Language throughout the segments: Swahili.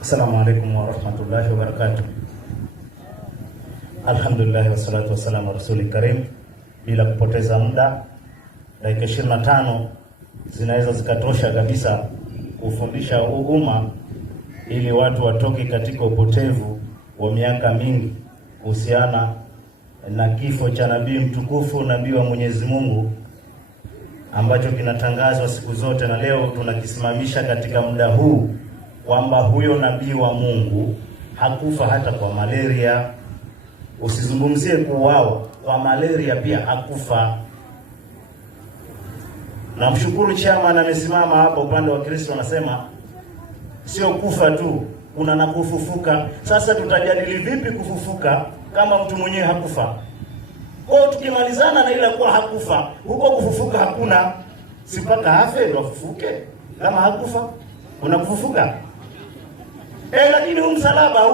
Assalamu alaikum warahmatullahi wabarakatuh. Alhamdulillah wassalatu wassalamu rasulil karim. Bila kupoteza muda, dakika 25 zinaweza zikatosha kabisa kufundisha umma ili watu watoke katika upotevu wa miaka mingi kuhusiana na kifo cha nabii mtukufu, nabii wa Mwenyezi Mungu, ambacho kinatangazwa siku zote, na leo tunakisimamisha katika muda huu kwamba huyo nabii wa Mungu hakufa hata kwa malaria. Usizungumzie kuuawa, kwa malaria pia hakufa. Na mshukuru chama amesimama hapa upande wa Kristo, anasema sio kufa tu, kuna na kufufuka. Sasa tutajadili vipi kufufuka kama mtu mwenyewe hakufa? Kwa tukimalizana na ile kuwa hakufa, huko kufufuka hakuna. Si mpaka afe ndio afufuke? Kama hakufa kuna kufufuka? Lakini huu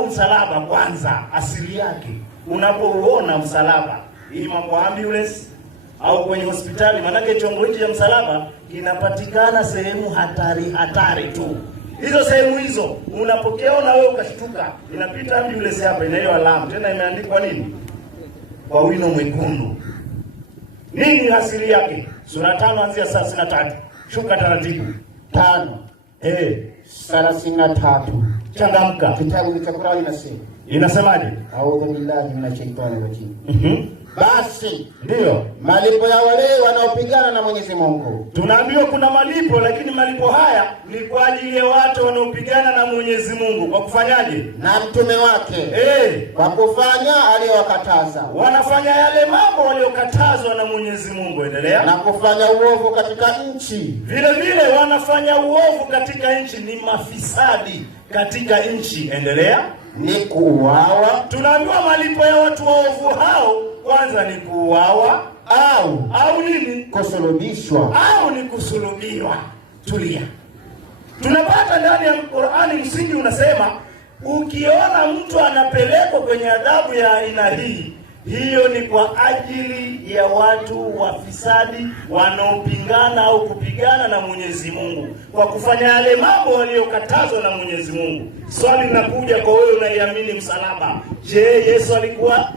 msalaba kwanza asili yake, unapouona msalaba hii mambo ambulance au kwenye hospitali, manake chombo hichi cha msalaba kinapatikana sehemu hatari tu. Hizo sehemu hizo unapokea na wewe ukashtuka, inapita ambulance hapa, ina hiyo alamu, tena imeandikwa nini? Kwa wino mwekundu. Nini asili yake? Sura 5 anzia 33. Shuka taratibu. 5. 33. Changamka. Kitabu cha Qur'ani inasemaje? A'udhu billahi minash shaitani rajim. Basi ndio malipo ya wale wanaopigana na Mwenyezi Mungu. Tunaambiwa kuna malipo, lakini malipo haya ni kwa ajili ya watu wanaopigana na Mwenyezi Mungu. Kwa kufanyaje? Na mtume wake. Kwa kufanya aliyowakataza. Wanafanya yale mambo waliokatazwa na Mwenyezi Mungu. Endelea. Na kufanya uovu katika nchi. Vile vile wanafanya uovu katika nchi, ni mafisadi katika nchi. Endelea. Ni kuuawa. Tunaambiwa malipo ya watu waovu hao kwanza ni kuuawa au nini? Kusulubishwa au ni kusulubiwa. Tulia. Tunapata ndani ya Qur'ani msingi unasema, ukiona mtu anapelekwa kwenye adhabu ya aina hii, hiyo ni kwa ajili ya watu wafisadi wanaopingana au kupigana na Mwenyezi Mungu kwa kufanya yale mambo waliokatazwa na Mwenyezi Mungu. Swali linakuja kwa wewe unaiamini msalaba. Je, Yesu alikuwa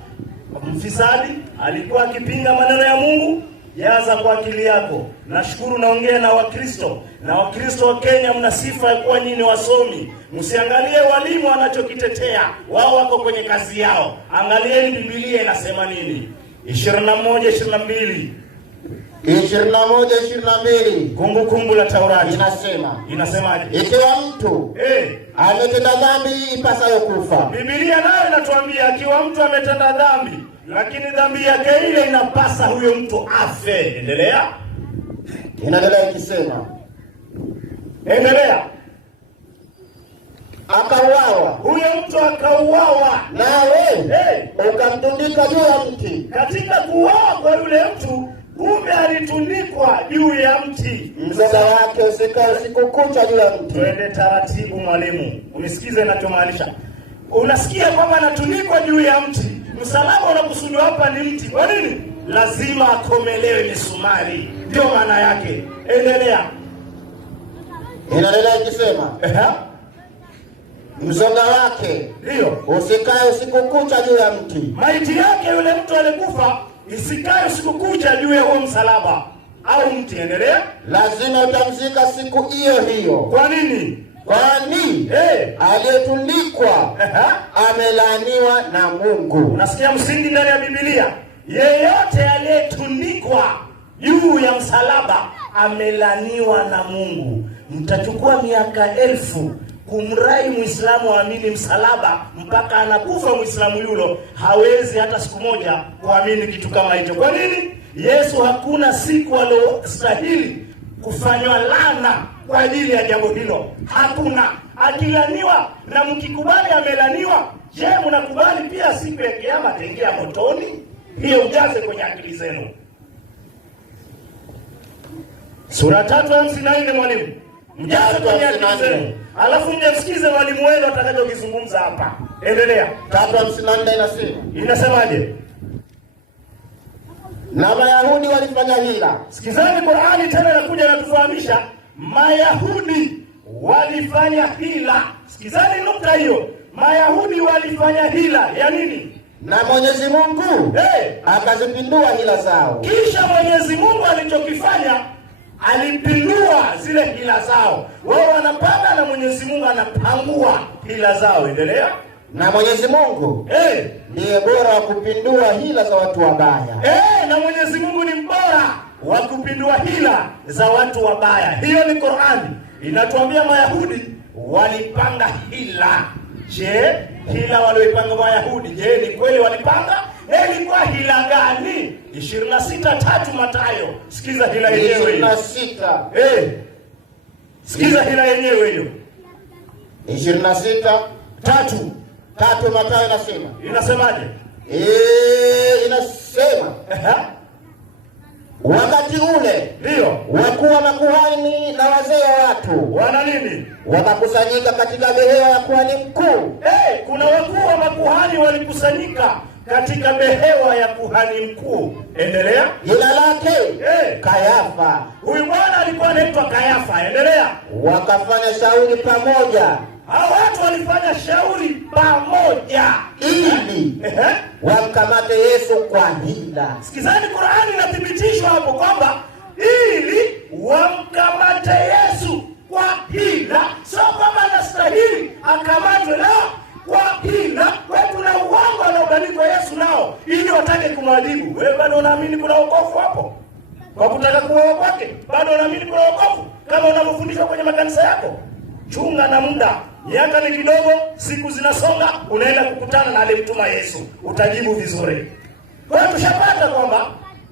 mfisadi? Alikuwa akipinga maneno ya Mungu? Yaza kwa akili yako. Nashukuru naongea na Wakristo, na Wakristo wa Kenya mna sifa ya kuwa nyinyi wasomi. Msiangalie walimu wanachokitetea, wao wako kwenye kazi yao. Angalieni Biblia inasema nini. 21:22. 21:22. Kumbukumbu la Taurati inasemaje? Ikiwa mtu ametenda dhambi ipasayo kufa. Biblia nayo inatuambia ikiwa mtu ametenda dhambi, lakini dhambi yake ile inapasa huyo mtu afe. Endelea. Inaendelea ikisema, endelea. Akauawa. Huyo mtu akauawa, nawe ukamtundika juu ya mti. Katika kuuawa kwa yule mtu, kumbe alitundikwa juu ya mti. Mzoga wake usikae usiku kucha juu ya mti. Twende taratibu mwalimu, unisikize ninachomaanisha. Unasikia kwamba anatundikwa juu ya mti. Msalaba unakusudiwa hapa ni mti. Kwa nini? Lazima akomelewe misumari. Ndio maana yake. Endelea. Inaendelea ikisema, mzoga wake ndio usikae usiku kucha juu ya mti. Maiti yake yule mtu alikufa isikae usiku kucha juu ya huo msalaba au mti. Endelea. Lazima utamzika siku hiyo hiyo. Kwa nini? Kwani aliyetundikwa amelaaniwa na Mungu. Unasikia msingi ndani ya Biblia? Yeyote aliyetundikwa juu ya msalaba amelaaniwa na Mungu. Mtachukua miaka 1000 kumrai Muislamu aamini msalaba, mpaka anakufa Muislamu yulo hawezi hata siku moja kuamini kitu kama hicho. Kwa nini? Yesu hakuna siku alostahili kufanywa laana kwa ajili ya jambo hilo. Hakuna. Akilaniwa na mkikubali amelaniwa, je, mnakubali pia siku ya kiyama ataingia motoni? Hiyo ujaze kwenye akili zenu. Sura 3:54 mwalimu. Mjaze kwenye akili zenu. Alafu mjasikize mwalimu wenu atakachokizungumza hapa. Endelea. 3:54 inasemaje? Na Mayahudi walifanya hila. Sikizani Qur'ani tena inakuja na kutufahamisha Mayahudi walifanya hila. Sikizani nukta hiyo. Mayahudi walifanya hila ya nini? Na Mwenyezi Mungu akazipindua hila zao. Kisha Mwenyezi Mungu alichokifanya, alipindua zile hila zao. Wao wanapanga na Mwenyezi Mungu anapangua hila zao. Endelea. Na Mwenyezi Mungu ndiye bora wa kupindua hila za watu wabaya. Na Mwenyezi Mungu ni mbora wa kupindua hila za watu wabaya. Hiyo ni Qur'ani inatuambia Mayahudi walipanga hila. Je, hila walioipanga Mayahudi, je, ni kweli walipanga? Ilikuwa hila gani? 26:3 Mathayo. Sikiza hila yenyewe hiyo. 26. Sikiza hila yenyewe hiyo. 26:3 Mathayo inasema. Inasemaje? Inasema wakati ule ndio wakuu wa makuhani na wazee wa watu wana nini? Wakakusanyika katika behewa ya kuhani mkuu. Kuna wakuu wa makuhani walikusanyika katika behewa ya kuhani mkuu. Endelea. Jina lake Kayafa. Huyu bwana alikuwa anaitwa Kayafa. Endelea. Wakafanya shauri pamoja. Hao watu walifanya shauri pamoja ili wamkamate Yesu kwa hila. Sikizani, Qur'ani inathibitishwa hapo kwamba ili wamkamate Yesu kwa hila. Sio kwamba anastahili akamatwe, la, kwa hila. Wewe na uongo unaobalikwa Yesu nao ili watake kumwadhibu. Wewe bado unaamini kuna wokovu hapo? Kwa kutaka kuokoa kwake bado unaamini kuna wokovu kama unavyofundishwa kwenye makanisa yako? Chunga na muda. Miaka ni kidogo, siku zinasonga, unaenda kukutana na alimtuma Yesu. Utajibu vizuri. Kwa hiyo tushapata kwamba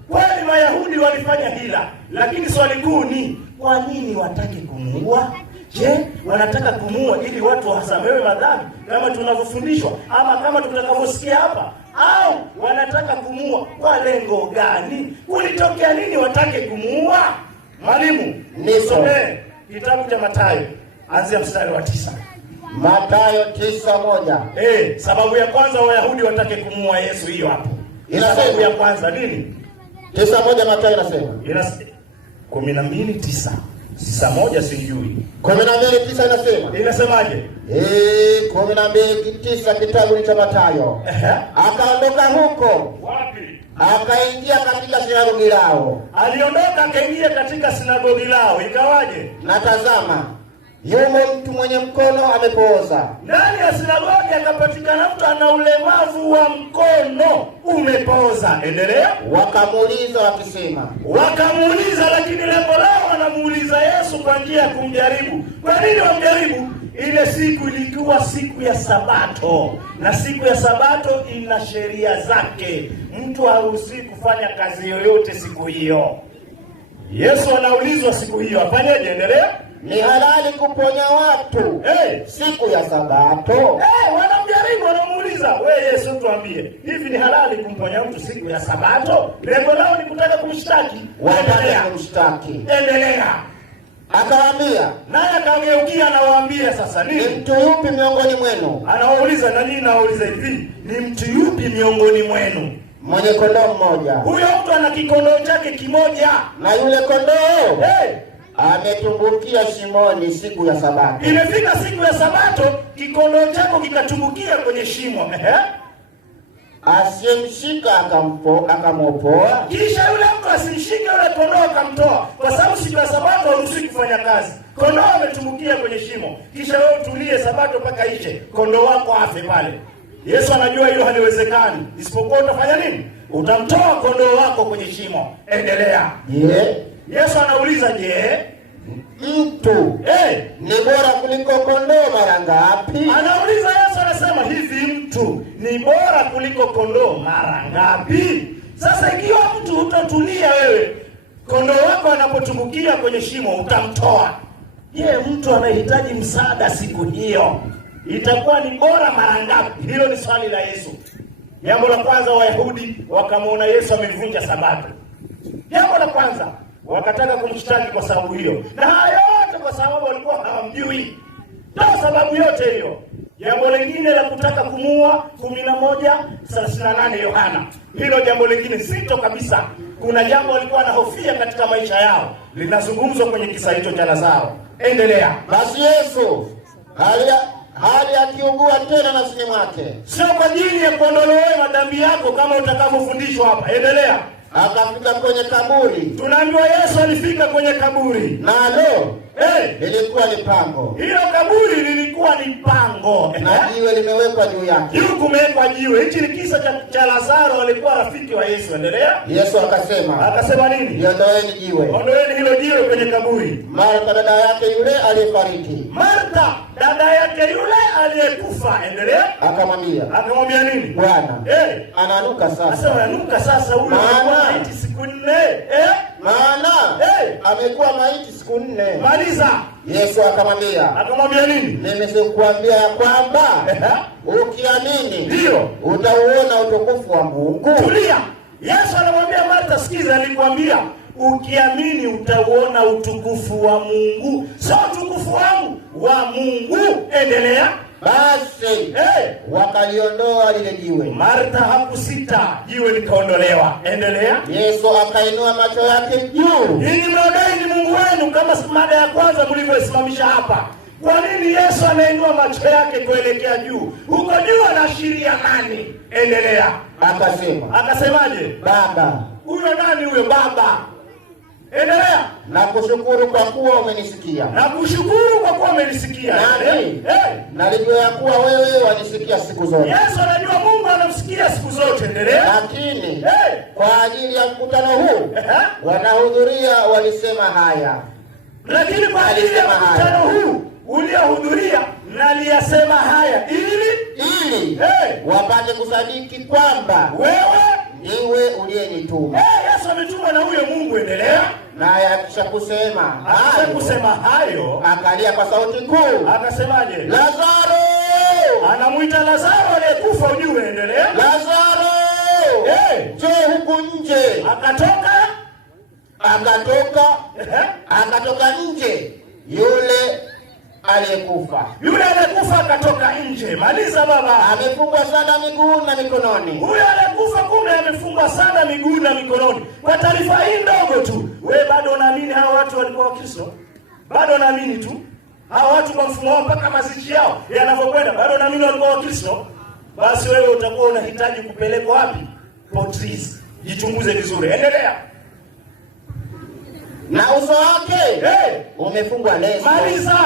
kweli Mayahudi walifanya hila, lakini swali kuu ni kwa nini watake kumuua? Je, wanataka kumuua ili watu wasamehewe madhambi kama tunavyofundishwa ama kama tutakavyosikia hapa, au wanataka kumuua kwa lengo gani? Kulitokea nini watake kumuua? Mwalimu, nisomee kitabu cha Mathayo, anzia mstari wa 9. Mathayo 9:1. Sababu ya kwanza Wayahudi watake kumuua Yesu, hiyo hapo. Sababu ya kwanza nini? 9:1 Mathayo inasema. 12:9. 9:1 sijui. 12:9 inasema. Inasemaje? 12:9 kitabu cha Mathayo. Akaondoka huko. Wapi? Akaingia katika sinagogi lao. Aliondoka akaingia katika sinagogi lao. Ikawaje? Na tazama, yumo mtu mwenye mkono amepooza. Ndani ya sinagogi akapatikana mtu ana ulemavu wa mkono umepooza. Endelea. Wakamuuliza wakisema. Wakamuuliza, lakini lengo lao wanamuuliza Yesu kwa njia ya kumjaribu. Kwa nini wamjaribu? Ile siku ilikuwa siku ya Sabato, na siku ya Sabato ina sheria zake. Mtu haruhusiwi kufanya kazi yoyote siku hiyo. Yesu anaulizwa siku hiyo afanyeje? Endelea. Ni halali kuponya watu siku ya Sabato? Wanamjaribu, wanamuuliza, wewe Yesu tuambie, hivi ni halali kumponya mtu siku ya Sabato? Lengo lao ni kutaka kumshtaki. Wataka kumshtaki. Endelea. Akawaambia, naye akageukia anawaambia sasa nini? Ni mtu yupi miongoni mwenu? Anawauliza, na nini anawauliza hivi? Ni mtu yupi miongoni mwenu mwenye kondoo mmoja? Huyo mtu ana kikondoo chake kimoja, na yule kondoo ametumbukia shimoni siku ya Sabato. Imefika siku ya Sabato, kikondoo chako kikatumbukia kwenye shimo. Asiyemshika akamwopoa. Kisha yule mtu asimshike yule kondoo akamtoa, kwa sababu siku ya Sabato haruhusiwi kufanya kazi. Kondoo ametumbukia kwenye shimo, kisha wewe utulie Sabato mpaka ishe, kondoo wako afe pale. Yesu anajua hilo haliwezekani, isipokuwa utafanya nini? Utamtoa kondoo wako kwenye shimo. Endelea. Yesu anauliza, je, mtu ni bora kuliko kondoo mara ngapi? Anauliza Yesu, anasema hivi, mtu ni bora kuliko kondoo mara ngapi? Sasa ikiwa mtu utatulia wewe, kondoo wako anapotumbukia kwenye shimo utamtoa, je, mtu anahitaji msaada siku hiyo, itakuwa ni bora mara ngapi? Hilo ni swali la Yesu. Jambo la kwanza, Wayahudi wakamwona Yesu amelivunja Sabato. Jambo la kwanza, wakataka kumshtaki kwa sababu hiyo, na hayo yote kwa sababu walikuwa hawamjui. Ndio sababu yote hiyo. Jambo lingine la kutaka kumuua, 11:38 Yohana. Hilo jambo lingine zito kabisa. Kuna jambo walikuwa wanahofia katika maisha yao, linazungumzwa kwenye kisa hicho cha Lazaro. Endelea. Basi Yesu hali akiugua tena nafsini mwake, sio kwa ajili ya kuondolewa madhambi yako kama utakavyofundishwa hapa. Endelea. Akafika kwenye kaburi. Tunaambiwa Yesu alifika kwenye kaburi. Nalo lilikuwa ni pango. Hilo kaburi lilikuwa ni pango. Na jiwe limewekwa juu yake. Juu kumewekwa jiwe. Hichi ni kisa cha Lazaro, alikuwa rafiki wa Yesu. Endelea. Yesu akasema nini? Ondoeni jiwe. Ondoeni hilo jiwe kwenye kaburi. Martha dada yake yule aliyefariki. Martha dada yake yule aliyekufa. Endelea. Akamwambia nini? Bwana, ananuka sasa. Sasa ananuka sasa huyo maiti siku 4. Maana amekuwa maiti siku 4. Maliza. Yesu akamwambia nini? Nimekuambia ya kwamba ukiamini ndio utauona utukufu wa Mungu. Tulia. Yesu anamwambia Martha, sikiza, nilikwambia ukiamini utauona utukufu wa Mungu. Sio utukufu wangu, wa Mungu. Endelea. Basi wakaliondoa lile jiwe. Martha hakusita, jiwe likaondolewa. Endelea. Yesu akainua macho yake juu. Ninyi mnaodai ni Mungu wenu, kama mada ya kwanza mlivyosimamisha hapa. Kwa nini Yesu anainua macho yake kuelekea juu? Huko juu anaashiria nani? Endelea. Akasemaje? Baba. Huyo nani huyo Baba? Endelea. Nakushukuru kwa kuwa umenisikia. Nakushukuru kwa kuwa umenisikia. Nalijua ya kuwa wewe wanisikia siku zote. Yesu anajua Mungu anamsikia siku zote. Endelea. Lakini kwa ajili ya mkutano huu wanahudhuria walisema haya. Lakini kwa ajili ya mkutano huu uliohudhuria naliyasema haya ili wapate kusadiki kwamba wewe ndiwe uliyenituma. Yesu ametumwa na huyo Mungu. Endelea. Naye akishakusema hayo akalia kwa sauti kuu. Akasemaje? Lazaro! Anamuita Lazaro aliyekufa ujue. Endelea. Lazaro! Njoo huku nje. Akatoka nje yule aliyekufa. Akatoka nje. Maliza baba. Amefungwa sana miguu na mikononi. Huyo aliyekufa kumbe amefungwa sana miguu na mikononi. Kwa taarifa hii ndogo tu, wewe bado unaamini hao watu walikuwa Wakristo? Bado unaamini tu hao watu kwa mfumo wao mpaka mazishi yao yanavyokwenda, bado unaamini walikuwa Wakristo? Basi wewe utakuwa unahitaji kupelekwa wapi? Potris. Jichunguze vizuri. Endelea. Na uso wake umefungwa leso. Maliza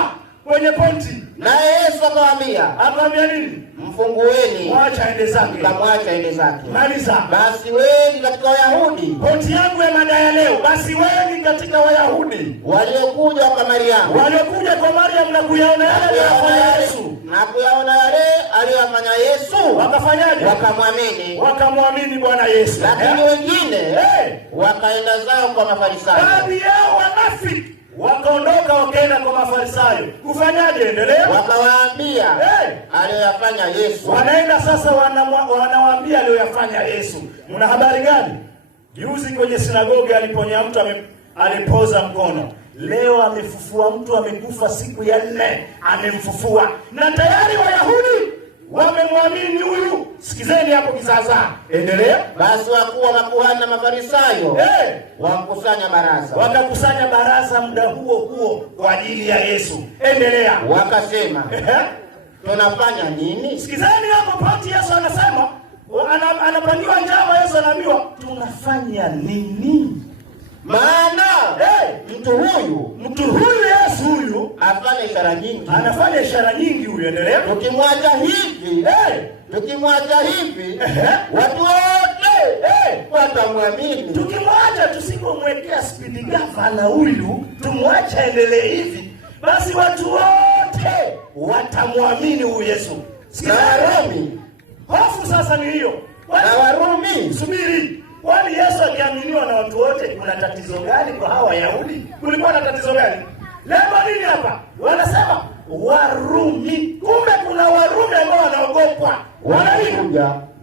kwenye ponti. Naye Yesu akamwambia nini? Mfungueni. Mwacha aende zake. Maliza. Basi wengi katika Wayahudi. Ponti yangu ya mada ya leo. Basi wengi katika Wayahudi waliokuja kwa Mariamu na kuyaona yale aliyofanya Yesu. Na kuyaona yale aliyofanya Yesu. Wakafanyaje? Wakamwamini Bwana Yesu. Lakini wengine wakaenda zao kwa Mafarisayo. Baadhi yao wanafiki wakaondoka wakaenda kwa Mafarisayo. Kufanyaje? Endelea. Wakawaambia aliyoyafanya Yesu. Wanaenda sasa wanawaambia aliyoyafanya Yesu. Mna habari gani? Juzi kwenye sinagogi aliponya mtu alipoza mkono. Leo amefufua mtu amekufa siku ya 4, amemfufua. Na tayari Wayahudi wamemwamini huyu. Sikizeni hapo kizaza. Endelea. Basi wakuu wa makuhani na Mafarisayo wakakusanya baraza muda huo kwa ajili ya Yesu. Endelea. Wakasema, tunafanya nini? Sikizeni hapo pati Yesu anasema, anapangiwa njama. Yesu anaambiwa tunafanya nini? Maana mtu huyu Yesu huyu anafanya ishara nyingi huyu. Endelea. Tukimwacha hivi watu wote watamwamini. Tukimwacha tusipomwekea speed gavana huyu, tumwacha endelee hivi, basi watu wote watamwamini huyu Yesu. Warumi. Hofu sasa ni hiyo. Na Warumi. Subiri. Kwani Yesu akiaminiwa na watu wote, kuna tatizo gani kwa hawa Wayahudi? Kulikuwa na tatizo gani? Lengo nini hapa? Wanasema Warumi. Kumbe kuna Warumi ambao wanaogopwa.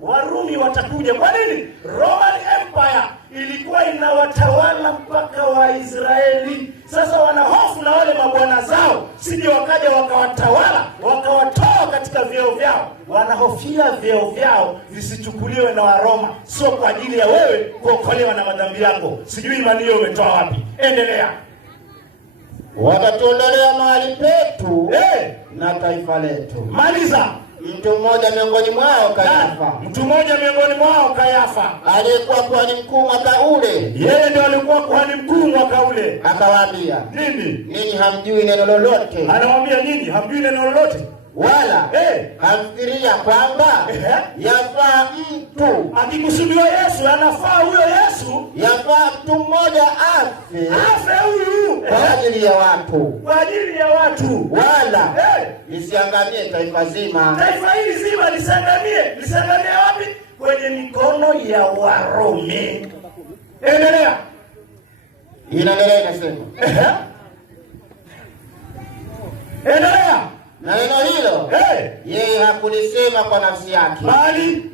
Warumi watakuja. Kwa nini? Roman Empire ilikuwa inawatawala mpaka Waisraeli. Sasa wana hofu na wale mabwana zao, sije wakaja wakawatawala, wakawatoa katika vyeo vyao. Wanahofia vyeo vyao visichukuliwe na Waroma, sio kwa ajili ya wewe kuokolewa na madhambi yako. Sijui imani hiyo umetoa wapi. Endelea. watatuondolea mahali petu na taifa letu. Maliza. Mtu mmoja miongoni mwao Kayafa. Mtu mmoja miongoni mwao Kayafa, aliyekuwa kuhani mkuu mwaka ule. Yeye ndio alikuwa kuhani mkuu mwaka ule. Akawaambia, nini? Ninyi hamjui neno lolote. Anawaambia nini? Hamjui neno lolote? Wala hamfikiria kwamba yafaa mtu, akikusudiwa Yesu, anafaa huyo Yesu, yafaa mtu mmoja afe huyu kwa ajili ya watu, kwa ajili ya watu, wala lisiangamie taifa zima. Taifa hili zima lisangamie. Lisangamie wapi? Kwenye mikono ya Warumi. Endelea. Inaendelea inasema, endelea. Na neno hilo yeye hakulisema kwa nafsi yake, bali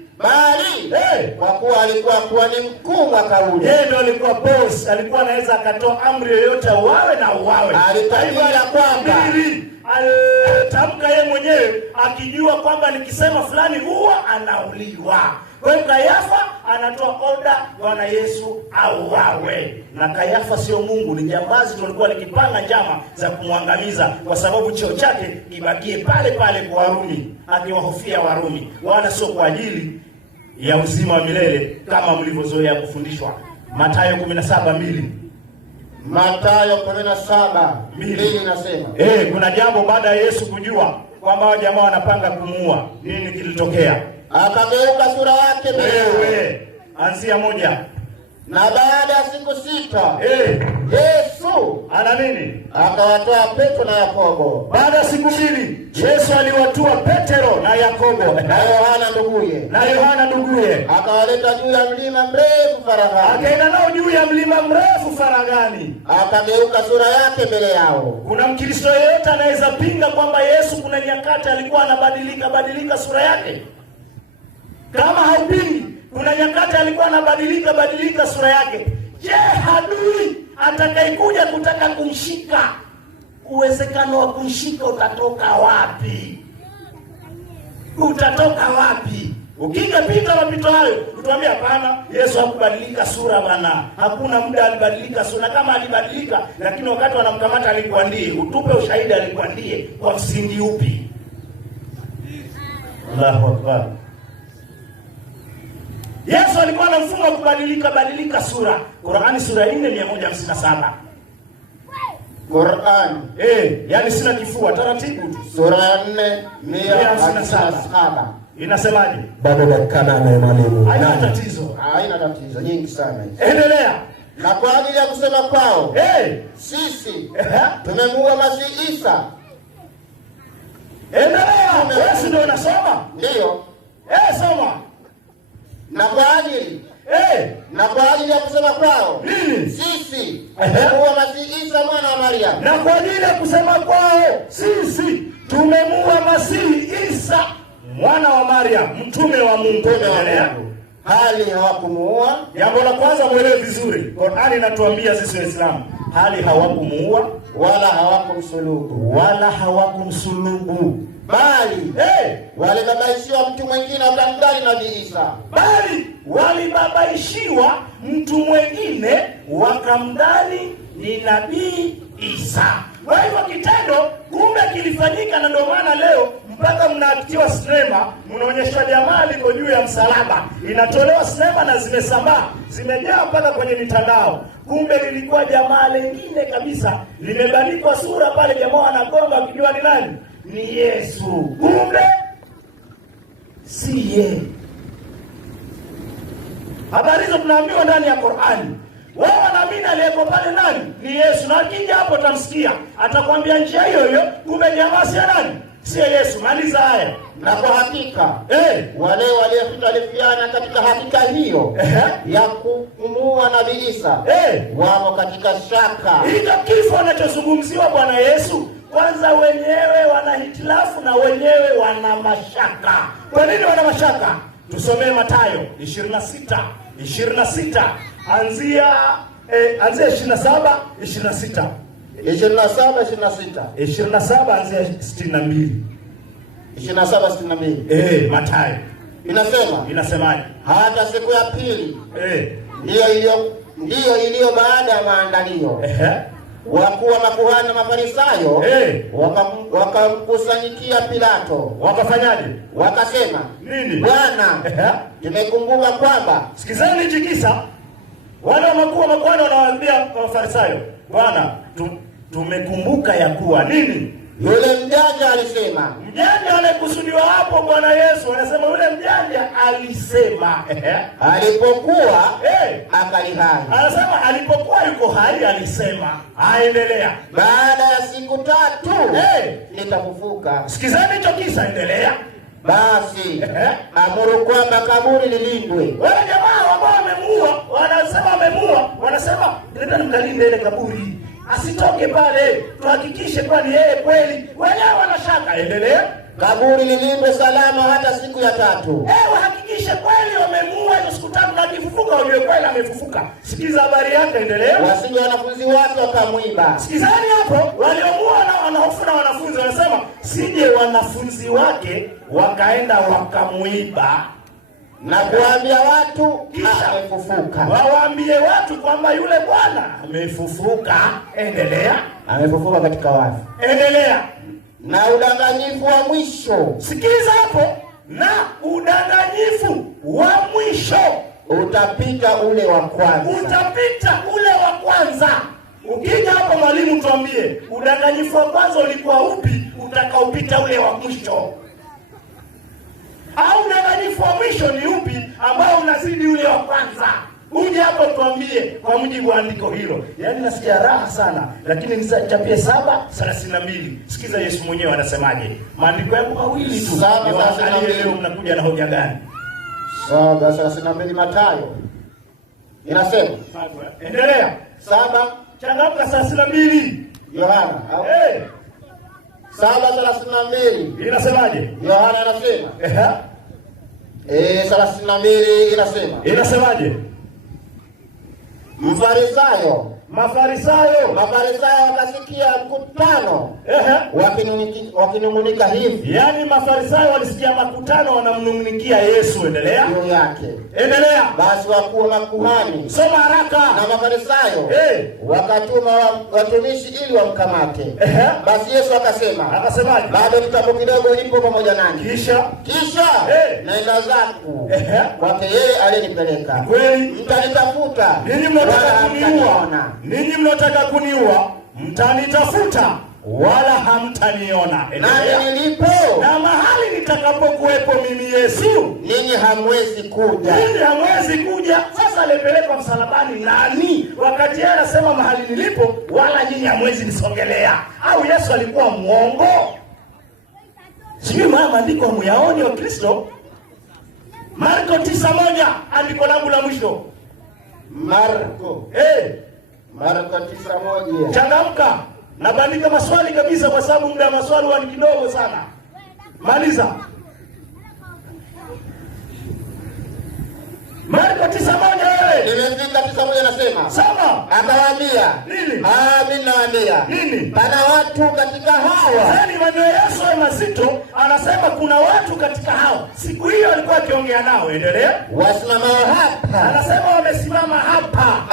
kwa kuwa alikuwa kuhani mkuu mwaka ule. Yeye ndio alikuwa boss, alikuwa anaweza akatoa amri yoyote uawe na uawe. Alitabiri kwamba, alitamka yeye mwenyewe akijua kwamba nikisema fulani huwa anauliwa. Kwa hiyo Kayafa anatoa oda Bwana Yesu auawe. Na Kayafa sio Mungu, ni jambazi tulikuwa likipanga njama za kumwangamiza kwa sababu cheo chake kibakie pale pale kwa Warumi, akiwahofia Warumi, wala sio kwa ajili ya uzima wa milele kama mlivyozoea kufundishwa. Mathayo 17:2. Mathayo 17:2 inasema, kuna jambo baada ya Yesu kujua kwamba hao jamaa wanapanga kumuua. Nini kilitokea? Akageuka sura yake mbele. Anzia 1. Na baada ya siku 6 Yesu ana nini? Akawatoa Petro na Yakobo. Baada ya siku 2 Yesu aliwatoa Petro na Yakobo na Yohana nduguye, akawaleta juu ya mlima mrefu faraghani. Akaenda nao juu ya mlima mrefu faraghani. Akageuka sura yake mbele yao. Kuna Mkristo yeyote anaweza pinga kwamba Yesu kuna nyakati alikuwa anabadilika sura yake? Kama haupingi, kuna nyakati alikuwa anabadilika sura yake. Je, adui atakayekuja kutaka kumshika, uwezekano wa kumshika utatoka wapi? Utatoka wapi? Ukingepita mapito hayo, utuambia hapana, Yesu hakubadilika sura bana. Hakuna muda alibadilika sura. Kama alibadilika, lakini wakati wanamkamata alikuwa ndiye. Utupe ushahidi alikuwa ndiye kwa msingi upi? Allahu Akbar. Yesu alikuwa na mfumo wa kubadilika sura. Qur'ani sura 4:157. Qur'an. Yani sina kifua, taratibu tu. Sura ya 4:157. Inasemaje? Bado dakika 8 mwalimu. Haina tatizo nyingi sana hizo. Endelea. Na kwa ajili ya kusema kwao, sisi tumemuua Masihi Isa. Endelea. Wewe ndio unasoma? Ndio. Soma. Na kwa ajili ya kusema kwao, sisi tumemuua Masihi Isa mwana wa Maria. Na kwa ajili ya kusema kwao, sisi tumemuua Masihi Isa mwana wa Maria, mtume wa Mungu. Hali hawakumuua. Jambo la kwanza muelewe vizuri. Qur'ani inatuambia sisi Waislamu, hali hawakumuua wala hawakumsulubu. Bali walibabaishiwa mtu mwingine wakamdai Nabii Isa. Bali walibabaishiwa mtu mwingine wakamdai ni Nabii Isa. Kwa hivyo kitendo kumbe kilifanyika, na ndio maana leo mpaka mnaaktiwa sinema, mnaonyesha jamaa liko juu ya msalaba. Inatolewa sinema na zimesambaa, zimejaa mpaka kwenye mitandao. Kumbe lilikuwa jamaa lingine kabisa, limebandikwa sura pale, jamaa anagonga akijua ni nani? Ni Yesu. Kumbe si yeye. Habari hizo tunaambiwa ndani ya Qur'ani. Wao wanaamini aliyeko pale nani? Ni Yesu. Na akija hapo tamsikia, atakwambia njia hiyo hiyo, kumbe jamaa si nani? Si Yesu. Maliza haya. Na kwa hakika wale waliokhitalifiana katika hakika hiyo ya kumuua Nabii Isa wamo katika shaka. Hicho kifo anachozungumziwa Bwana Yesu, kwanza wenyewe wana hitilafu na wenyewe wana mashaka. Kwa nini wana mashaka? Tusomee Mathayo 26 anzia 27 26. 27 anzia 62. 27:62. Mathayo. Inasemaje? Hata siku ya pili ndiyo iliyo baada ya maandalio. wakuu wa makuhani na Mafarisayo wakamkusanyikia Pilato. Wakafanyaje? Wakasema, nini? Bwana, tumekumbuka kwamba. Sikizeni hichi kisa. Wale wakuu wa makuhani wanawaambia Mafarisayo, Bwana, tumekumbuka ya kuwa nini? Yule mjanja alisema. Mjanja anayekusudiwa hapo Bwana Yesu anasema yule mjanja alisema alipokuwa akali hai. Anasema alipokuwa yuko hai alisema. Aendelea. Baada ya siku 3 nitafufuka. Sikizeni hicho kisa, endelea. Basi amuru kwamba kaburi lilindwe. Wale jamaa ambao wamemuua, wanasema wamemuua, wanasema nenda mkalinde ile kaburi, asitoke pale, tuhakikishe kwani yeye kweli. Wenyewe wanashaka. Endelea. Kaburi lilindwe salama hata siku ya 3. Wahakikishe kweli wamemuua hizo siku 3 na akifufuka wajue kweli amefufuka. Sikiza habari yake, endelea. Wasije wanafunzi wake wakamwiba. Sikizani hapo, waliomuua na wanahofu na wanafunzi wanasema sije wanafunzi wake wakaenda wakamuiba na kuambia watu amefufuka. Wawaambie watu kwamba yule Bwana amefufuka. Endelea. Amefufuka katika wafu. Endelea. Na udanganyifu wa mwisho. Sikiza hapo. Na udanganyifu wa mwisho utapita ule wa kwanza. Utapita ule wa kwanza. Ukija hapo mwalimu, tuambie udanganyifu wa kwanza ulikuwa upi utakaopita ule wa mwisho? Au udanganyifu wa mwisho ni upi ambao unazidi ule wa kwanza? Uje hapo tuambie kwa mujibu wa andiko hilo. Yaani nasikia raha sana, lakini nisachapie 7:32. Sikiza Yesu mwenyewe anasemaje. Maandiko yangu mawili tu. Leo mnakuja na hoja gani? 7:32 Mathayo. Inasema. Endelea. 7 changamka 32. Yohana. 7:32. Inasemaje? Yohana anasema. 32 inasema. Inasemaje? Mafarisayo wakasikia mkutano wakinung'unika hivi. Yaani Mafarisayo walisikia makutano wanamnung'unikia Yesu. Endelea. Juu yake. Endelea. Basi wakuu wa makuhani, soma haraka, na Mafarisayo wakatuma watumishi ili wamkamate. Basi Yesu akasemaje? Bado kitambo kidogo nipo pamoja nanyi. Kisha naenda zangu kwake yeye aliyenipeleka. Kweli mtanitafuta. Ninyi mnataka kuniua, mtanitafuta wala hamtaniona. Nani nilipo na mahali nitakapokuwepo mimi Yesu, ninyi hamwezi kuja. Sasa alipelekwa msalabani nani wakati yeye anasema mahali nilipo wala nyinyi hamwezi nisogelea? Au Yesu alikuwa muongo? Sijui maandiko muyaoni wa Kristo. Marko 9:1 andiko langu la mwisho. Marko 9:1. Changamka. Nabandika maswali kabisa kwa sababu muda wa maswali ni kidogo sana. Maliza. Marko 9:1. Nimefika 9:1 nasema. Soma. Akawaambia, nini? Mimi nawaambia. Nini? Pana watu katika hawa. Yaani maneno ya Yesu mazito, anasema kuna watu katika hao. Siku hiyo alikuwa akiongea nao. Endelea. Wasimamao hapa. Anasema wamesimama hapa.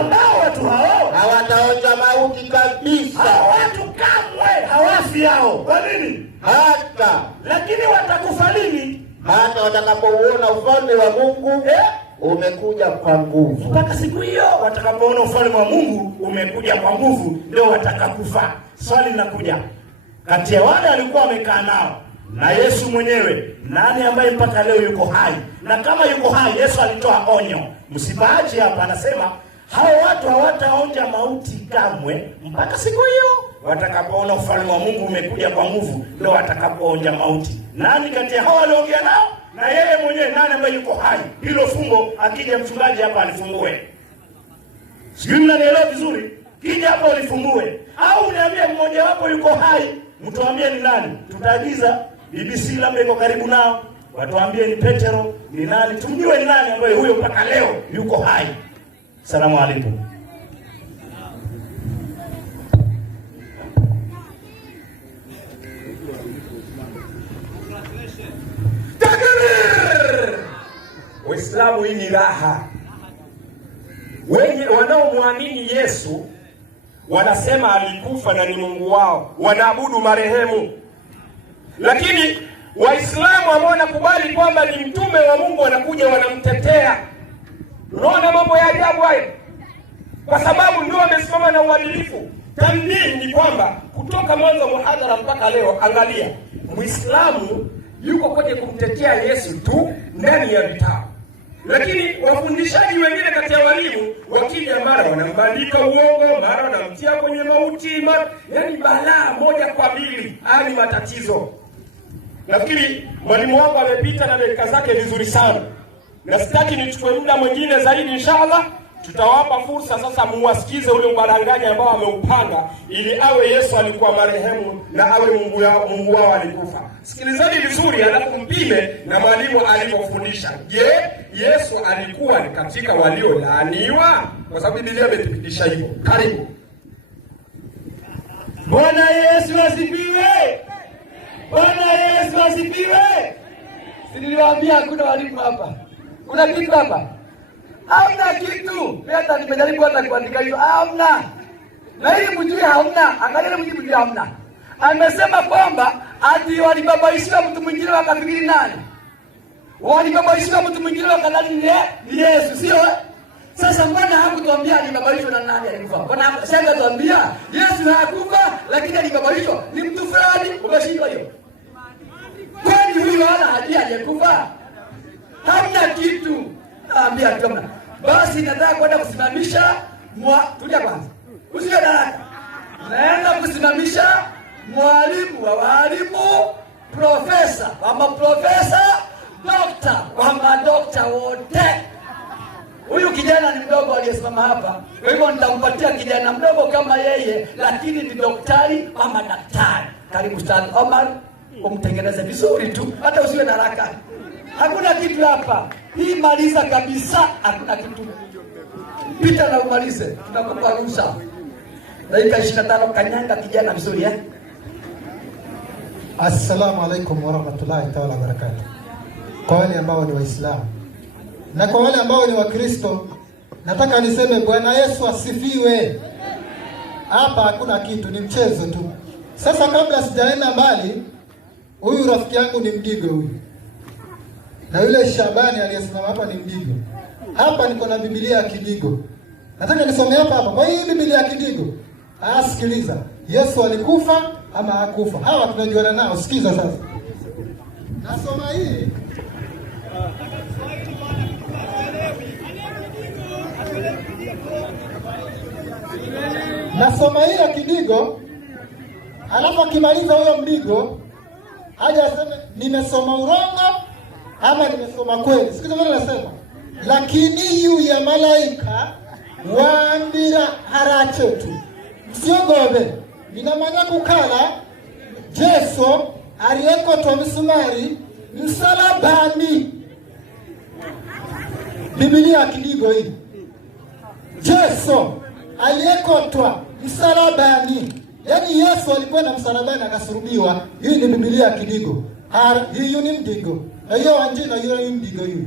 Ambao watu hao hawataonja mauti kabisa. Hao watu kamwe hawafi hao. Kwa nini? Lakini watakufa lini? Hata watakapouona ufalme wa Mungu umekuja kwa nguvu. Mpaka siku hiyo watakapoona ufalme wa Mungu umekuja kwa nguvu ndio watakakufa. Swali linakuja, kati ya wale walikuwa wamekaa nao na Yesu mwenyewe, nani ambaye mpaka leo yuko hai? Na kama yuko hai, Yesu alitoa onyo, msibaache hapa. Anasema hao watu hawataonja mauti kamwe mpaka siku hiyo watakapoona ufalme wa Mungu umekuja kwa nguvu ndio watakapoonja mauti. Nani kati ya hao waliongea nao na yeye mwenyewe, nani ambaye yuko hai? Hilo fungo akija mchungaji hapa alifungue. Sijui mnanielewa vizuri. Kija hapa ulifungue. Au niambie mmoja wapo yuko hai, mtuambie ni nani. Tutaagiza BBC labda iko karibu nao, watuambie ni Petero, ni nani, tumjue ni nani ambaye huyo mpaka leo yuko hai. Salamu alaykum. Waislamu, hii ni raha. Wenye wanaomwamini Yesu wanasema alikufa na ni Mungu wao, wanaabudu marehemu. Lakini Waislamu ambao wanakubali kwamba ni mtume wa Mungu wanakuja wanamtetea. Unaona mambo ya ajabu hayo, kwa sababu ndio wamesimama na uadilifu. Tambii ni kwamba kutoka mwanzo muhadhara mpaka leo, angalia, Muislamu yuko kwenye kumtetea Yesu tu ndani ya vitabu, lakini wafundishaji wengine kati ya walimu wakija, mara wanambandika uongo, mara wanamtia kwenye mauti, yani balaa moja kwa mbili. Haya ni matatizo. Nafikiri mwalimu wangu amepita na dakika zake vizuri sana, na sitaki nichukue muda mwingine zaidi. Inshallah tutawapa fursa sasa muwasikize ule ubarangaji ambao ameupanga, ili awe Yesu alikuwa marehemu na awe Mungu wao alikufa. Sikilizeni vizuri, alafu mpime na mwalimu alipofundisha. Je, Yesu alikuwa katika waliolaaniwa? Kwa sababu Biblia imethibitisha hivyo. Karibu. Bwana Yesu asifiwe. Bwana Yesu asifiwe. Niliwaambia hakuna walimu hapa. Kuna kitu hapa? Hamna kitu. Hata nimejaribu hata kuandika hiyo, hamna. Na ili mjue hamna, angalia mjue hamna. Amesema kwamba ati walibabaisha mtu mwingine wakafikiri nani? Walibabaisha mtu mwingine wakadhani ni Yesu, sio? Sasa mbona hakutuambia alibabaishwa na nani alikufa? Mbona sasa tuambia Yesu hakufa lakini alibabaishwa ni mtu fulani? Umeshindwa hiyo. Kwani huyo hana hatia aliyekufa? Hamna kitu. Naambia kama basi nataka kwenda kusimamisha tulia kwanza. Usiwe haraka. Naenda kusimamisha mwalimu wa walimu, profesa, dokta, dokta wote. Huyu kijana ni mdogo aliyesimama hapa. Kwa hivyo nitampatia kijana mdogo kama yeye, lakini ni daktari ama daktari. Karibu Ustadh Omar, umtengeneze vizuri tu, hata usiwe na haraka. Hakuna kitu hapa. Hii maliza kabisa, hakuna kitu. Pita na umalize, tunakupa ruhusa. Dakika 25 kanyanga kijana vizuri Assalamu alaikum warahmatullahi ta'ala wabarakatuh. Kwa wale ambao ni Waislamu na kwa wale ambao ni Wakristo, nataka niseme Bwana Yesu asifiwe. Hapa hakuna kitu, ni mchezo tu. Sasa kabla sijaenda mbali, huyu rafiki yangu ni Mdigo huyu. Na yule Shabani aliyesimama hapa ni Mdigo. Hapa niko na Biblia ya Kidigo. Nataka nisome hapa. Kwa hii Biblia ya Kidigo, sikiliza. Yesu alikufa ama hakufa? Hawa tunajuana nao. Sikiza sasa. Nasoma hii. Nasoma hii ya Kidigo. Alafu akimaliza huyo Mdigo aje aseme nimesoma urongo ama nimesoma kweli. Sikiza vile nasema. Lakini yu ya malaika waambira harachetu msiogobe ninamanya kukala Yesu aliyekotwa misumari msalabani. Biblia ya Kidigo hii. Yesu aliyekotwa msalabani. Yaani Yesu alikuwa na msalabani akasulubiwa. Hii ni Biblia ya Kidigo. Hii ni Mdigo. Na hiyo anjina hiyo ni Mdigo hiyo.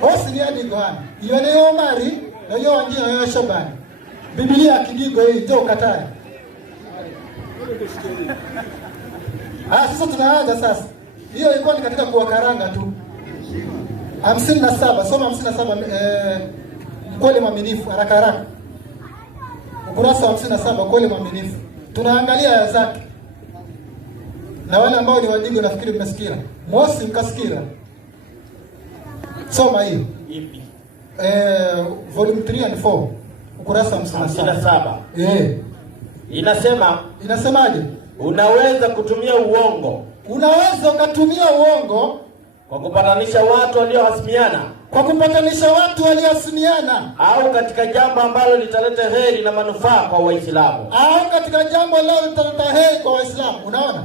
Hosi ni Adigo hana. Hiyo ni Omari, na hiyo anjina hiyo Shabani. Biblia ya Kidigo hii ndio ukatae. Sasa tunaanza sasa. Hiyo ilikuwa ni katika kuwakaranga tu. 57, soma 57 kweli mwaminifu haraka haraka. Ukurasa wa 57 kweli mwaminifu. Tunaangalia aya zake. Na wale ambao ni Wadigo nafikiri mmesikia. Mosi mkasikia. Soma hiyo. Ipi? Volume 3 and 4. Ukurasa wa 57. Inasemaje? Unaweza kutumia uongo. Unaweza ukatumia uongo kwa kupatanisha watu waliohasimiana. Au katika jambo ambalo litaleta heri na manufaa kwa Waislamu. Unaona?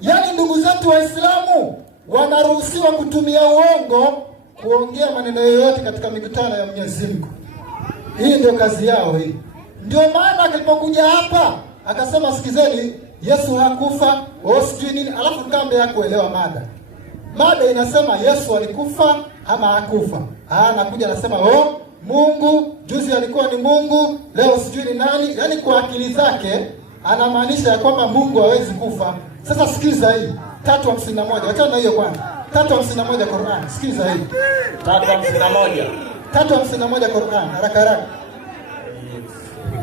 Yaani ndugu zetu Waislamu wanaruhusiwa kutumia uongo kuongea maneno yoyote katika mikutano ya Mwenyezi Mungu. Hii ndio kazi yao hii. Ndio maana alipokuja hapa akasema sikizeni, Yesu hakufa, sijui nini, alafu kambe hakuelewa mada. Mada inasema Yesu alikufa ama hakufa. Anakuja anasema Mungu, juzi alikuwa ni Mungu, leo sijui ni nani. Yaani kwa akili zake anamaanisha ya kwamba Mungu hawezi kufa. Sasa sikiza hii 3:51. Achana na hiyo kwanza. 3:51 Qur'an. Sikiza hii 3:51. 3:51 Qur'an. Haraka haraka.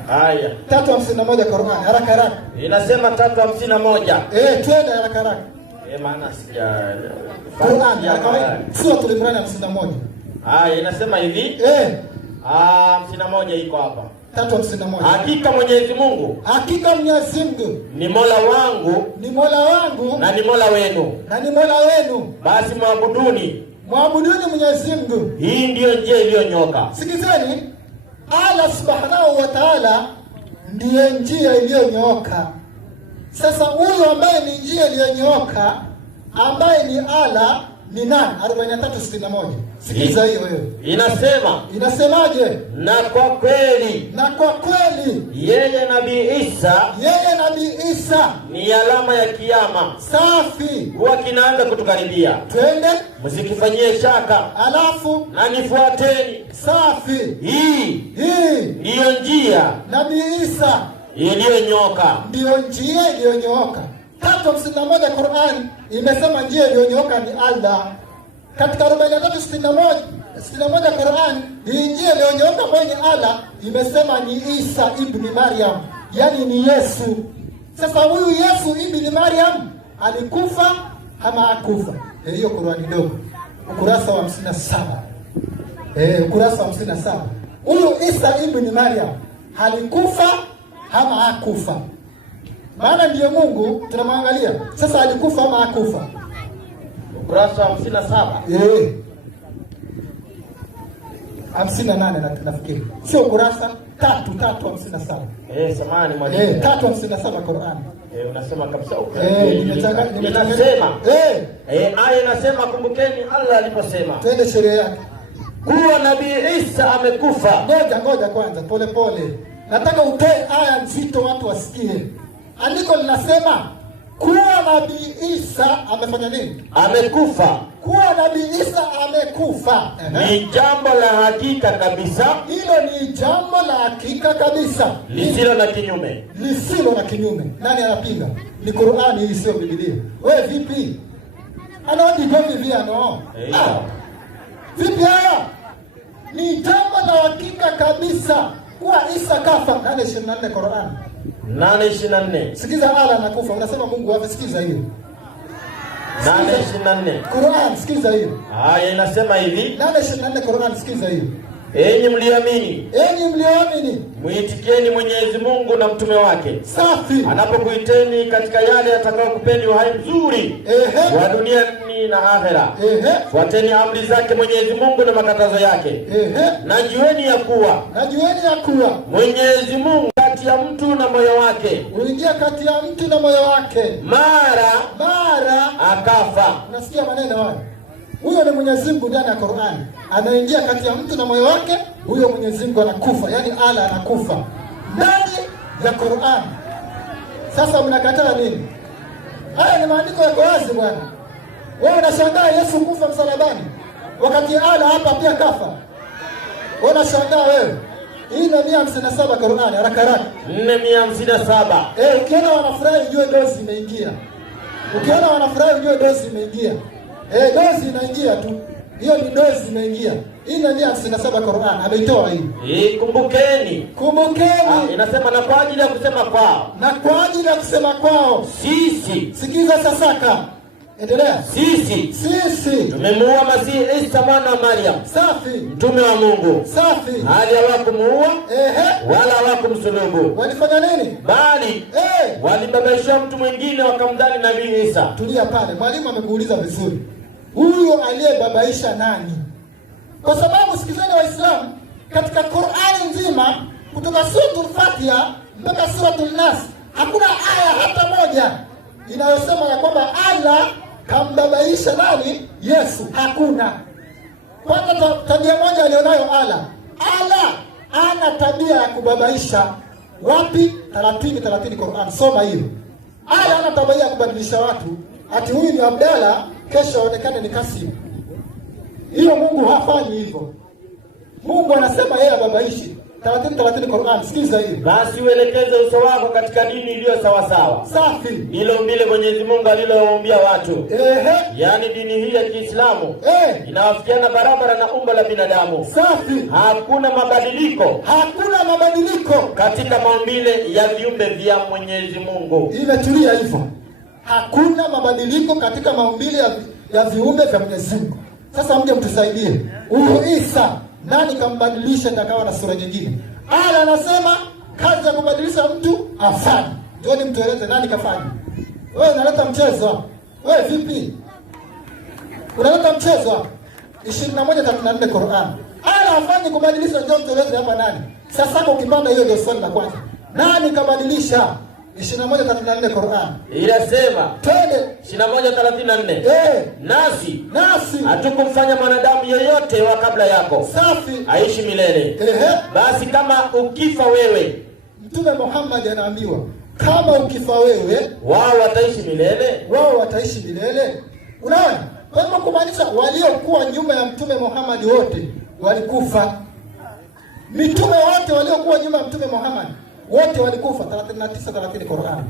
Haya. 3:51 Qur'an. Haraka haraka. Inasema 3:51. Twende haraka haraka. Maana sija Qur'an ya kawaida. Sura Al-Imran 51. Haya, inasema hivi. 51 iko hapa. 3:51. Hakika Mwenyezi Mungu. Hakika Mwenyezi Mungu. Ni Mola wangu. Ni Mola wangu. Na ni Mola wenu. Na ni Mola wenu. Basi mwabuduni. Mwabuduni Mwenyezi Mungu. Hii ndiyo njia iliyonyoka. Sikizeni. Allah Subhanahu wa Ta'ala ndiye njia iliyonyooka. Sasa huyo ambaye ni njia iliyonyooka, ambaye ni Allah ni nani? 43:61. Sikiza hiyo wewe. Inasemaje? Na kwa kweli. Na kwa kweli. Yeye Nabii Isa ni alama ya kiyama. Safi. Huwa kinaanza kutukaribia. Twende. Msikifanyie shaka. Alafu. Na nifuateni. Safi. Hii ndiyo njia. Nabii Isa iliyonyoka. Ndiyo njia iliyonyooka. 3:51 Qur'an imesema njia iliyonyooka ni Allah. Katika 43:61 Qur'an, hii njia iliyonyooka ambayo ni Allah imesema ni Isa ibn Maryam, yani ni Yesu. Sasa huyu Yesu ibn Maryam alikufa ama hakufa? Hiyo Qur'ani ndogo. Ukurasa wa 57. Ukurasa wa 57. Huyu Isa ibn Maryam alikufa ama hakufa? Maana ndiyo Mungu tunamwangalia. Sasa alikufa ama hakufa? Ukurasa wa 57. 58 nafikiri. Sio ukurasa 3:57. Samahani mwalimu. 3:57 Qur'an. Unasema kabisa inasema. Aya inasema kumbukeni Allah aliposema. Twende sheria yake. Kuwa Nabii Isa amekufa. Ngoja kwanza pole pole. Nataka utoe aya nzito watu wasikie. Andiko linasema kuwa Nabii Isa amefanya nini? Amekufa. Kuwa Nabii Isa amekufa. Ni jambo la hakika kabisa. Hilo ni jambo la hakika kabisa. Lisilo na kinyume. Lisilo na kinyume. Nani anapinga? Ni Qur'ani hii, sio Biblia. Wewe vipi? Anaodi hivi no. Vipi haya? Ni jambo la hakika kabisa. Kuwa Isa kafa. 8:24 Qur'an. 8:24. Sikiza Allah anakufa. Unasema Mungu wapi? Sikiza hiyo. 8:24. Qur'an, sikiza hiyo. Haya inasema hivi. 8:24 Qur'an, sikiza hiyo. Enyi mlioamini. Muitikieni Mwenyezi Mungu na mtume wake. Safi. Anapokuiteni katika yale atakayokupeni uhai mzuri wa duniani na akhera. Fuateni amri zake Mwenyezi Mungu na makatazo yake. Najueni ya kuwa Mwenyezi Mungu kati ya mtu na moyo wake. Uingia kati ya mtu na moyo wake. Mara akafa. Unasikia maneno haya? Huyo ni Mwenyezi Mungu ndani ya Qur'an. Anaingia kati ya mtu na moyo wake, huyo Mwenyezi Mungu anakufa. Yaani Allah anakufa ndani ya Qur'an. Sasa mnakataa nini? Haya ni maandiko yako wazi bwana. Wewe unashangaa Yesu kufa msalabani wakati Allah hapa pia kafa. Wewe unashangaa wewe. Hii ni 157 Qur'an, haraka haraka. 457. Ukiona wanafurahi ujue dozi imeingia. Ukiona wanafurahi ujue dozi imeingia. Dozi inaingia tu. Hiyo ni dozi inaingia. Hii ni 157 Qur'an, ameitoa hii. Kumbukeni. Inasema na kwa ajili ya kusema kwao. Na kwa ajili ya kusema kwao. Sisi. Sikiza sasaka. Endelea. Sisi. Tumemuua Masihi Isa mwana wa Maryam. Safi. Mtume wa Mungu. Safi. Hali hawakumuua wala hawakumsulubu. Walifanya nini? Bali walibabaisha mtu mwingine wakamdhani Nabii Isa. Tulia pale. Mwalimu amekuuliza vizuri. Huyo aliyebabaisha nani? Kwa sababu sikizeni Waislamu, katika Qur'ani nzima kutoka suratul Fatiha mpaka suratul Nas hakuna aya hata moja inayosema ya kwamba Allah kambabaisha nani? Yesu. Hakuna. Kwanza tabia moja alionayo Allah ana tabia ya kubabaisha. Wapi? 30 Qur'an. Soma hiyo. Allah ana tabia ya kubadilisha watu. Ati huyu ni Abdalla, kesho aonekane ni Kasim. Hiyo Mungu hafanyi hivyo. Mungu anasema yeye ababaishi. 30 Qur'an, sikiza hii. Basi uelekeze uso wako katika dini iliyo sawa sawa. Safi. Hilo mbile Mwenyezi Mungu alilowaambia watu. Yaani dini hii ya Kiislamu inawafikiana barabara na umbo la binadamu. Safi. Hakuna mabadiliko. Hakuna mabadiliko katika maumbile ya viumbe vya Mwenyezi Mungu. Imetulia hivyo. Hakuna mabadiliko katika maumbile ya viumbe vya Mwenyezi Mungu. Sasa mje mtusaidie. Huyu Isa nani kambadilisha ndakawa na sura nyingine? Allah anasema kazi ya kubadilisha mtu afanye. Ndio ni mtueleze nani kafanya. Wewe unaleta mchezo. Wewe vipi? Unaleta mchezo. 21:34 Qur'an. Allah afanye kubadilisha, ndio mtueleze hapa nani. Sasa ukipanda hiyo ndio swali la kwanza. Nani kabadilisha? 21:34 Qur'an. Inasema twende 21:34. Nasi hatukumfanya mwanadamu yeyote wa kabla yako safi aishi milele. Basi kama ukifa wewe, Mtume Muhammad anaambiwa kama ukifa wewe wao wataishi milele. Wao wataishi milele. Unaona? Kwa hivyo kumaanisha waliokuwa nyuma ya Mtume Muhammad wote walikufa. Mitume wote waliokuwa nyuma ya Mtume Muhammad wote walikufa. 39:30 Qur'an.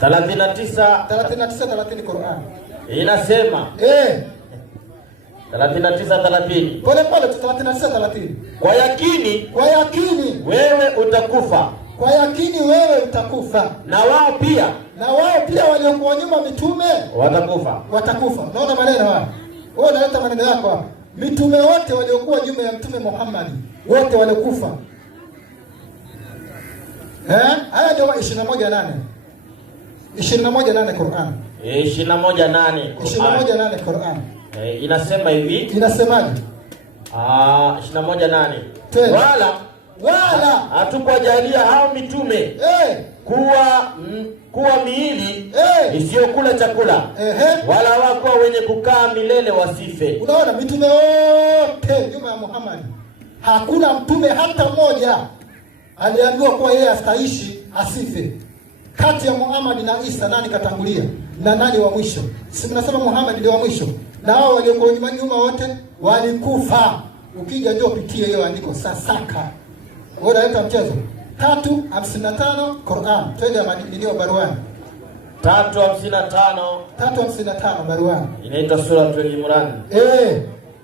39:30 Qur'an. Inasema 39:30. Pole pole 39:30. Kwa yakini wewe utakufa. Kwa yakini wewe utakufa. Na wao pia waliokuwa nyuma mitume watakufa. Unaona maneno haya? Wewe unaleta maneno yako hapa. Mitume wote waliokuwa nyuma ya Mtume Muhammad wote walikufa. Haya ndio 21:8. 21:8 Qur'an. 21:8 Qur'an. Inasema hivi. Inasemaje? 21:8. Wala hatukuwajalia hao mitume kuwa miili isiyokula chakula, wala hawakuwa wenye kukaa milele wasife. Unaona mitume wote nyuma ya Muhammad hakuna mtume hata mmoja aliambiwa kuwa yeye astaishi asife. Kati ya Muhammad na Isa nani katangulia na nani wa mwisho? Si mnasema Muhammad ndio wa mwisho, na hao waliokuwa nyuma wote walikufa. Ukija ndio pitie hiyo andiko sasaka. Wewe unaleta mchezo. 3:55 Qur'an. Twende madinio baruani. 3:55 baruani. Inaitwa sura Al-Imran.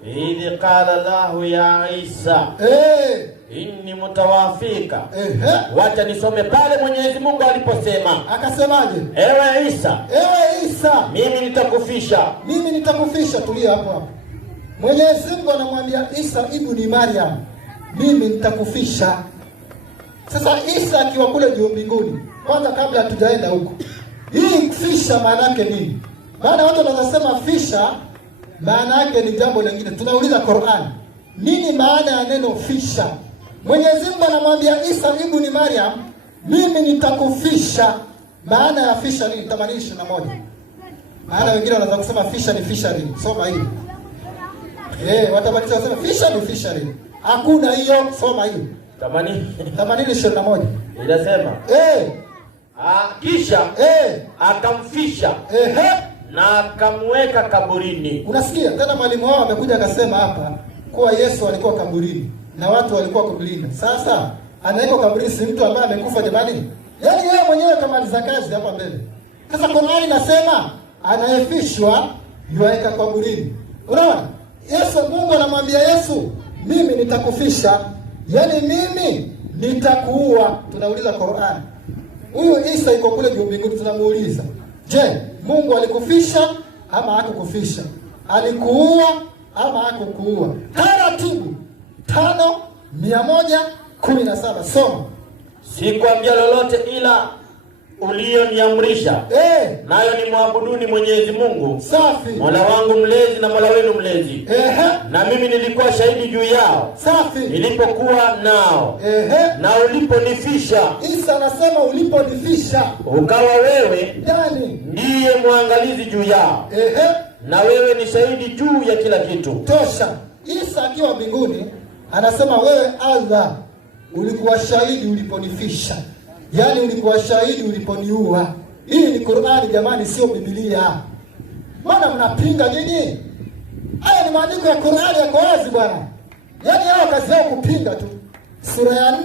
Idh qala Allahu ya Isa inni mutawafika. Wacha nisome pale Mwenyezi Mungu aliposema. Akasemaje? Ewe Isa, mimi nitakufisha. Tulia hapo. Mwenyezi Mungu anamwambia Isa ibn Maryam, mimi nitakufisha. Sasa Isa akiwa kule juu mbinguni, kwanza kabla hatujaenda huko, hii kufisha maana yake nini? Maana watu wanasema fisha maana yake ni jambo lingine. Tunauliza Qur'an, nini maana ya neno fisha? Mwenyezi Mungu anamwambia Isa ibn Maryam, mimi nitakufisha. Maana ya fisha nini? 81. Maana wengine wanaweza kusema fisha ni fishery. Soma hii. Watabadilisha wasema fisha ni fishery. Hakuna hiyo, soma hii. 80:21. Inasema kisha akamfisha na akamweka kaburini. Unasikia? Tena mwalimu wao amekuja akasema hapa kuwa Yesu alikuwa kaburini na watu walikuwa kuburini. Sasa anaweka kaburini si mtu ambaye amekufa jamani? Yaani yeye mwenyewe kamaliza kazi hapa mbele. Sasa Qur'ani inasema anayefishwa yuaeka kaburini. Unaona? Yesu, Mungu anamwambia Yesu, mimi nitakufisha. Yaani mimi nitakuua. Tunauliza Qur'an. Huyu Isa yuko kule juu mbinguni, tunamuuliza, je, Mungu alikufisha ama hakukufisha? Alikuua ama hakukuua? Taratibu 5:117. Soma. Sikuambia lolote ila ulioniamrisha. Nayo ni muabuduni Mwenyezi Mungu. Safi. Mola wangu mlezi na Mola wenu mlezi. Na mimi nilikuwa shahidi juu yao. Safi. Nilipokuwa nao. Na uliponifisha. Isa anasema uliponifisha. Ukawa wewe ndani ndiye muangalizi juu yao. Na wewe ni shahidi juu ya kila kitu. Tosha. Isa akiwa mbinguni anasema wewe Allah ulikuwa shahidi uliponifisha. Yaani ulikuwa shahidi uliponiua. Hii ni Qur'ani jamani, sio Biblia. Maana mnapinga nini? Haya ni maandiko ya Qur'ani yako wazi bwana. Yaani hao kazi yao kupinga tu. Sura ya 4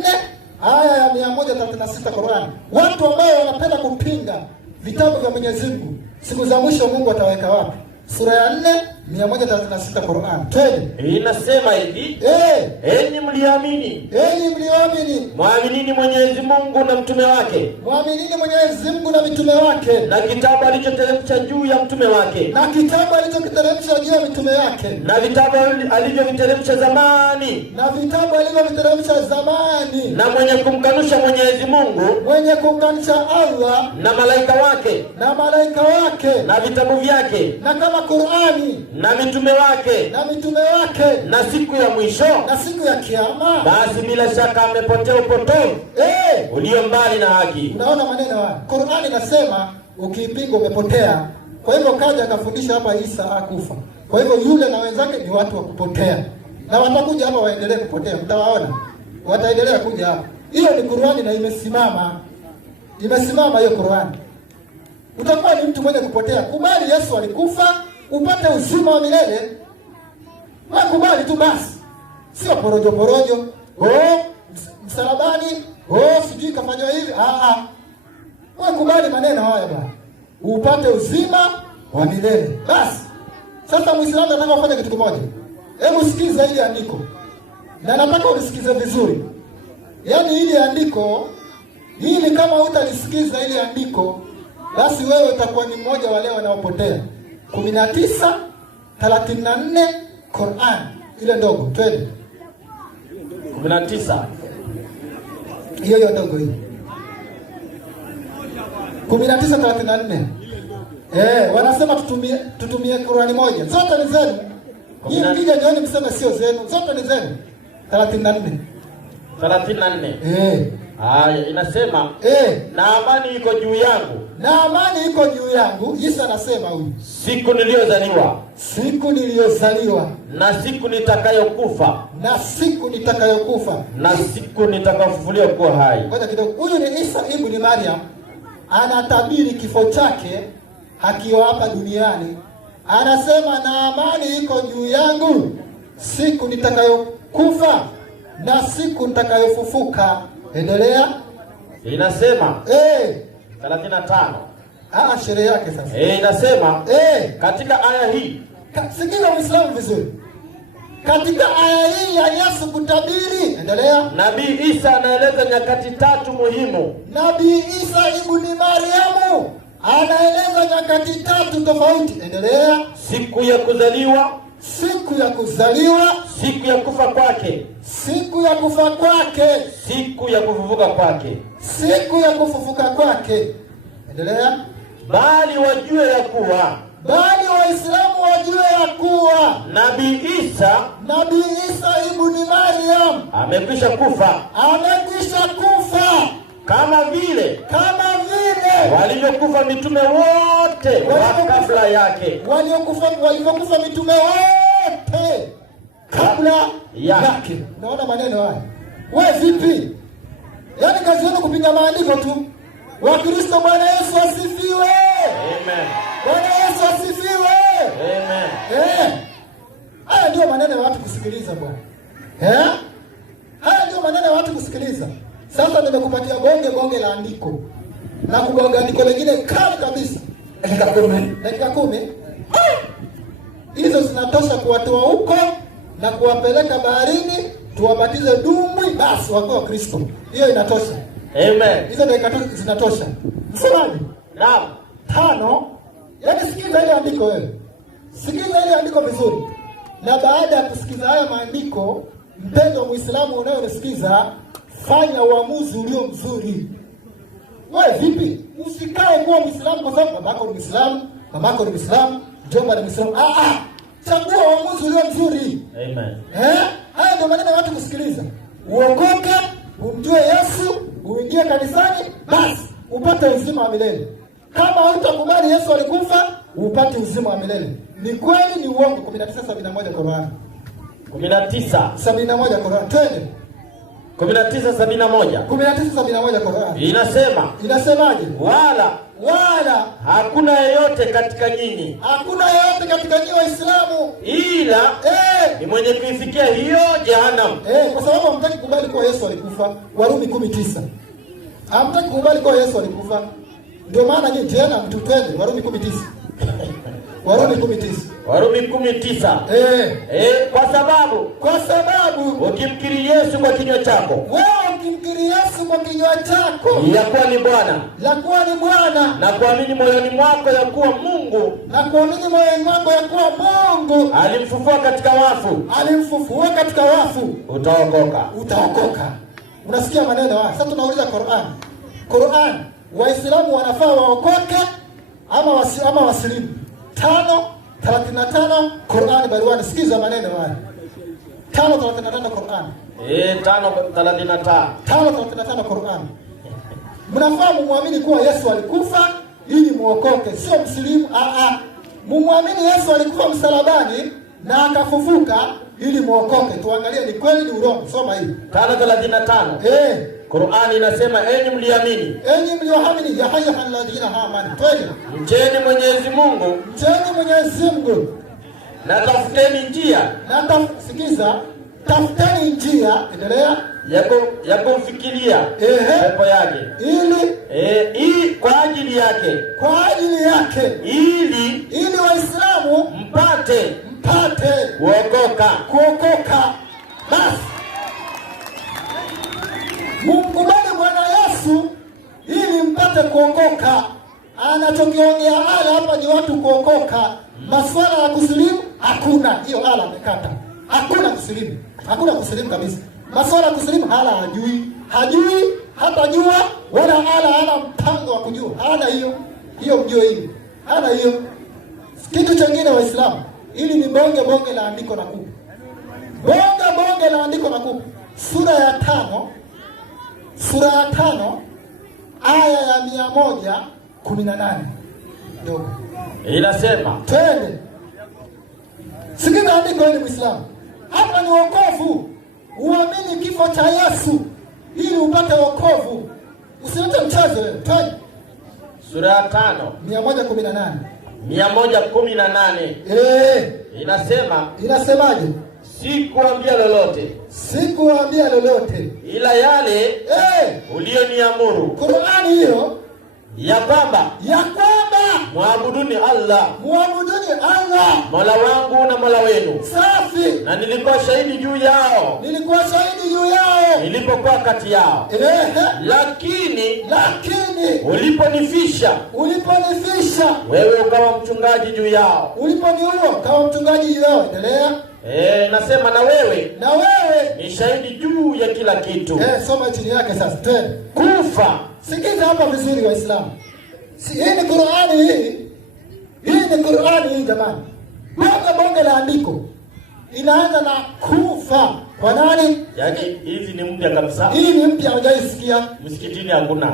aya ya 136 Qur'an. Watu ambao wanapenda kupinga vitabu vya Mwenyezi Mungu, siku za mwisho Mungu ataweka wapi? Sura ya 4 136 Qur'an. Twende. Inasema hivi, enyi mliamini, mwaminini Mwenyezi Mungu na mtume wake, mwaminini Mwenyezi Mungu na mitume wake, na kitabu alichoteremsha juu ya mtume wake, na kitabu alichokiteremsha juu ya mitume wake, na vitabu alivyoviteremsha zamani, na vitabu alivyoviteremsha zamani, na mwenye kumkanusha Mwenyezi Mungu, mwenye kumkanusha Allah na malaika wake, na vitabu vyake, na kama Qur'ani, na mitume wake, na siku ya mwisho, na siku ya kiyama, basi bila shaka amepotea upotovu ulio mbali na haki. Unaona maneno haya? Qur'ani inasema ukiipinga umepotea. Kwa hivyo kaja akafundisha hapa Isa hakufa. Kwa hivyo yule na wenzake ni watu wa kupotea. Na watakuja hapa waendelee kupotea. Mtawaona. Wataendelea kuja hapa. Hiyo ni Qur'ani na imesimama. Imesimama hiyo Qur'ani. Utakuwa ni mtu mwenye kupotea. Kubali Yesu alikufa, upate uzima wa milele. Kubali tu basi. Sio porojo. Msalabani, sijui kafanywa hivi. Kubali maneno haya bwana. Upate uzima wa milele. Basi. Sasa Muislamu anataka kufanya kitu kimoja. Hebu sikiza hili andiko. Na nataka unisikize vizuri. Yaani hili andiko, hili kama hutalisikiza hili andiko, basi wewe utakuwa ni mmoja wale wanaopotea. 19:34 Qur'an ile ndogo. Twende. 19. Hiyo ndogo hii. 19:34. Wanasema tutumie Qur'ani moja. Zote ni zenu. Hii mkija jioni mseme sio zenu. Zote ni zenu. 34. Haya, inasema na amani iko juu yangu. Na amani iko juu yangu. Isa anasema huyu. Siku niliyozaliwa. Na siku nitakayokufa. Na siku nitakayofufuliwa kuwa hai. Ngoja kidogo. Huyu ni Isa ibn Maryam. Anatabiri kifo chake akiwa hapa duniani. Anasema na amani iko juu yangu, siku nitakayokufa na siku nitakayofufuka. Endelea. Inasema 35. Sherehe yake sasa. Inasema katika aya hii. Sikiza Muislamu vizuri. Katika aya hii ya Yesu kutabiri. Endelea. Nabii Isa anaeleza nyakati 3 muhimu. Nabii Isa ibn Maryam anaeleza nyakati 3 tofauti. Endelea. Siku ya kuzaliwa, siku ya kufa kwake, siku ya kufufuka kwake. Endelea. Bali Waislamu wajue ya kuwa Nabii Isa ibn Maryam amekwisha kufa. Kama vile walivyokufa mitume wote kabla yake. Walivyokufa mitume wote kabla yake. Naona maneno haya. Wewe vipi? Yaani kazi yenu kupinga maandiko tu. Wakristo, Bwana Yesu asifiwe. Amen. Bwana Yesu asifiwe. Amen. Haya ndio maneno ya watu kusikiliza bwana. Haya ndio maneno ya watu kusikiliza. Sasa nimekupatia bonge la andiko. Na kugonga andiko lingine kali kabisa. Dakika 10. Hizo zinatosha kuwatoa huko na kuwapeleka baharini, tuwabatize dumbwi, basi wako Kristo. Hiyo inatosha. Amen. Hizo dakika zinatosha. Msomaji. Naam. 5. Yaani sikiza ile andiko wewe. Sikiza ile andiko vizuri. Na baada ya kusikiza haya maandiko, mpendwa Muislamu unayonisikiza, fanya uamuzi ulio mzuri. Wewe vipi? Usikae kuwa Muislamu kwa sababu babako ni Muislamu, mamako ni Muislamu, mjomba ni Muislamu. Chagua uamuzi ulio mzuri. Amen. Haya ndio maneno ya watu kusikiliza. Uokoke, umjue Yesu, uingie kanisani, basi upate uzima wa milele. Kama hutakubali Yesu alikufa, upate uzima wa milele. Ni kweli ni uongo? 19:71 Qur'an. 19:71 Qur'an. Twende. 19:71 Qur'an. Inasemaje? Wala hakuna yeyote katika nyinyi Waislamu ila ni mwenye kuifikia hiyo jehanamu. Kwa sababu hamtaki kubali kuwa Yesu alikufa. Warumi 19. Hamtaki kubali kuwa Yesu alikufa. Ndio maana nyinyi jehanamu tutende. Warumi 19. Warumi 19. Warumi 19. Kwa sababu ukimkiri Yesu kwa kinywa chako. Wewe ukimkiri Yesu kwa kinywa chako ya kuwa ni Bwana. Na kuamini moyoni mwako ya kuwa Mungu. Alimfufua katika wafu. Utaokoka. Unasikia maneno haya? Sasa tunauliza Qur'an. Waislamu wanafaa waokoke ama wasilimu? 5:35 Qur'an baruani. Sikiza maneno haya. 5:35 Qur'an. 5:35 Qur'an. Mnafaa muamini kuwa Yesu alikufa ili muokoke, sio msilimu. Muamini Yesu alikufa msalabani na akafufuka ili muokoke. Tuangalie ni kweli ni urongo. Soma hii 5:35. Qur'ani inasema enyi mlioamini ya hayya alladhina amanu. Twende. Mcheni Mwenyezi Mungu. Na tafuteni njia. Sikiza. Tafuteni njia. Endelea. Ya kumfikiria pepo yake. Ili kwa ajili yake. Ili Waislamu mpate kuokoka. Basi. Mkubali Bwana Yesu ili mpate kuokoka. Anachokiongea hapa ni watu kuokoka. Masuala ya kusilimu hakuna. Hiyo ala amekata. Hakuna kusilimu kabisa. Masuala ya kusilimu hajui hatajua, wala hana mpango wa kujua. Hana hiyo mjue hiyo. Hana hiyo. Kitu kingine Waislamu, ili ni bonge la andiko na kupu. Bonge la andiko na kupu. Sura ya 5 aya ya 118. Ndio. Inasema, twende. Sikiza andiko hili Muislamu. Hapa ni wokovu. Uamini kifo cha Yesu ili upate wokovu. Usilete mchezo wewe. Twende. Sura ya 5 118. Inasemaje? Sikuambia lolote ila yale ulioniamuru. Qur'ani hiyo ya kwamba muabuduni Allah Mola wangu na Mola wenu. Safi. Na nilikuwa shahidi juu yao nilipokuwa kati yao. Lakini uliponifisha wewe ukawa mchungaji juu yao. Uliponiua ukawa mchungaji juu yao. Endelea. Nasema na wewe ni shahidi juu ya kila kitu. Soma chini yake sasa. Twende. Kufa. Sikiza hapa vizuri Waislamu. Hii ni Qur'ani hii jamani. Bonge la andiko. Inaanza na kufa. Kwa nani? Yaani hizi ni mpya kabisa. Hii ni mpya, hujaisikia. Msikitini hakuna.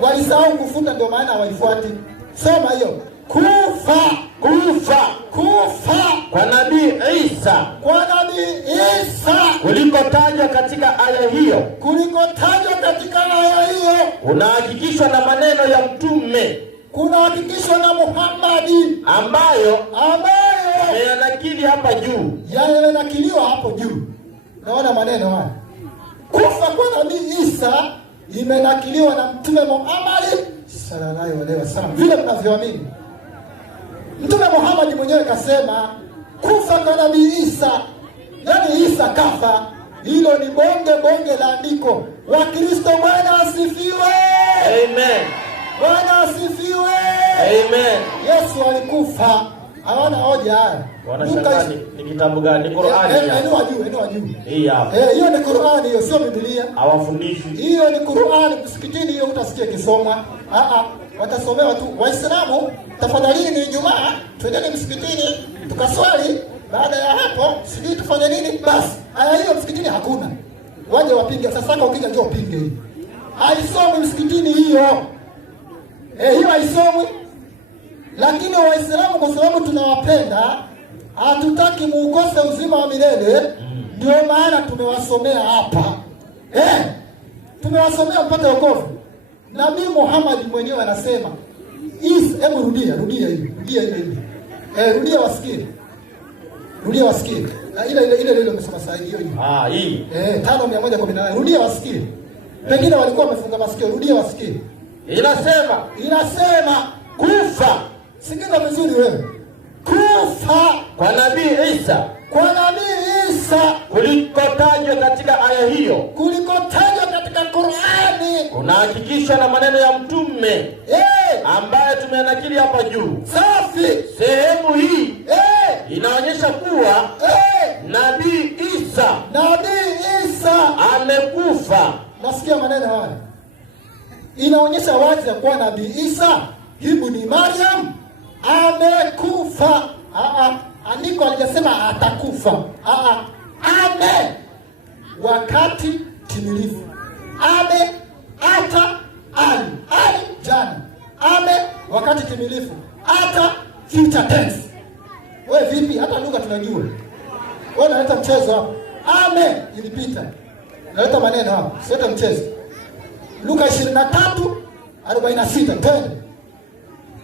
Walisahau kufuta ndio maana hawaifuati. Soma hiyo. Kufa kwa Nabii Isa kulikotajwa katika aya hiyo unahakikishwa na maneno ya mtume, kunahakikishwa na Muhammadi ambayo yanakili hapa juu, yanakiliwa hapo juu. Naona maneno haya. Kufa kwa Nabii Isa imenakiliwa na Mtume Muhammad sallallahu alaihi wasallam, vile mnavyoamini. Mtume Muhammad mwenyewe kasema kufa kwa Nabii Isa, yani Isa kafa. Hilo ni bonge la andiko. Wakristo, Bwana asifiwe. Amen. Bwana asifiwe. Amen. Yesu alikufa. Hawana hoja haya. Wanashangaa ni kitabu gani? Ni Qur'ani. Enua juu. Hii hapa. Hiyo ni Qur'ani, hiyo sio Biblia. Hawafundishi. Hiyo ni Qur'ani. Msikitini hiyo utasikia kisoma. Watasomewa tu. Waislamu, tafadhali ni Ijumaa, twendeni msikitini tukaswali. Baada ya hapo sijui tufanye nini. Basi aya hiyo msikitini hakuna. Waje wapinge. Sasa ukija njoo upinge hii. Haisomwi msikitini hiyo. Hiyo haisomwi. Lakini Waislamu kwa sababu tunawapenda, hatutaki muukose uzima wa milele, ndio maana tumewasomea hapa. Tumewasomea mpate wokovu. Nabii Muhammad mwenyewe anasema Isa, hebu rudia hiyo. Rudia wasikie. Ile umesoma saa hiyo. Hii. 5:118. Rudia wasikie. Pengine walikuwa wamefunga masikio. Rudia wasikie. Inasema kufa. Sikiza vizuri wewe. Kufa kwa nabii Isa. Kulikotajwa katika aya hiyo. Kulikotajwa katika Qur'ani. Kunahakikishwa na maneno ya mtume. Ambaye tumenakili hapa juu. Safi. Sehemu hii inaonyesha kuwa nabii Isa amekufa. Nasikia maneno haya. Inaonyesha wazi ya kuwa nabii Isa ibn Maryam amekufa. Andiko halijasema atakufa. Wakati timilifu. Jana. Wakati timilifu. Future tense. Wewe vipi? Hata lugha tunajua. Wewe unaleta mchezo hapo. Ilipita. Naleta maneno hapo. Sio mchezo. Luka 23:46. Twende.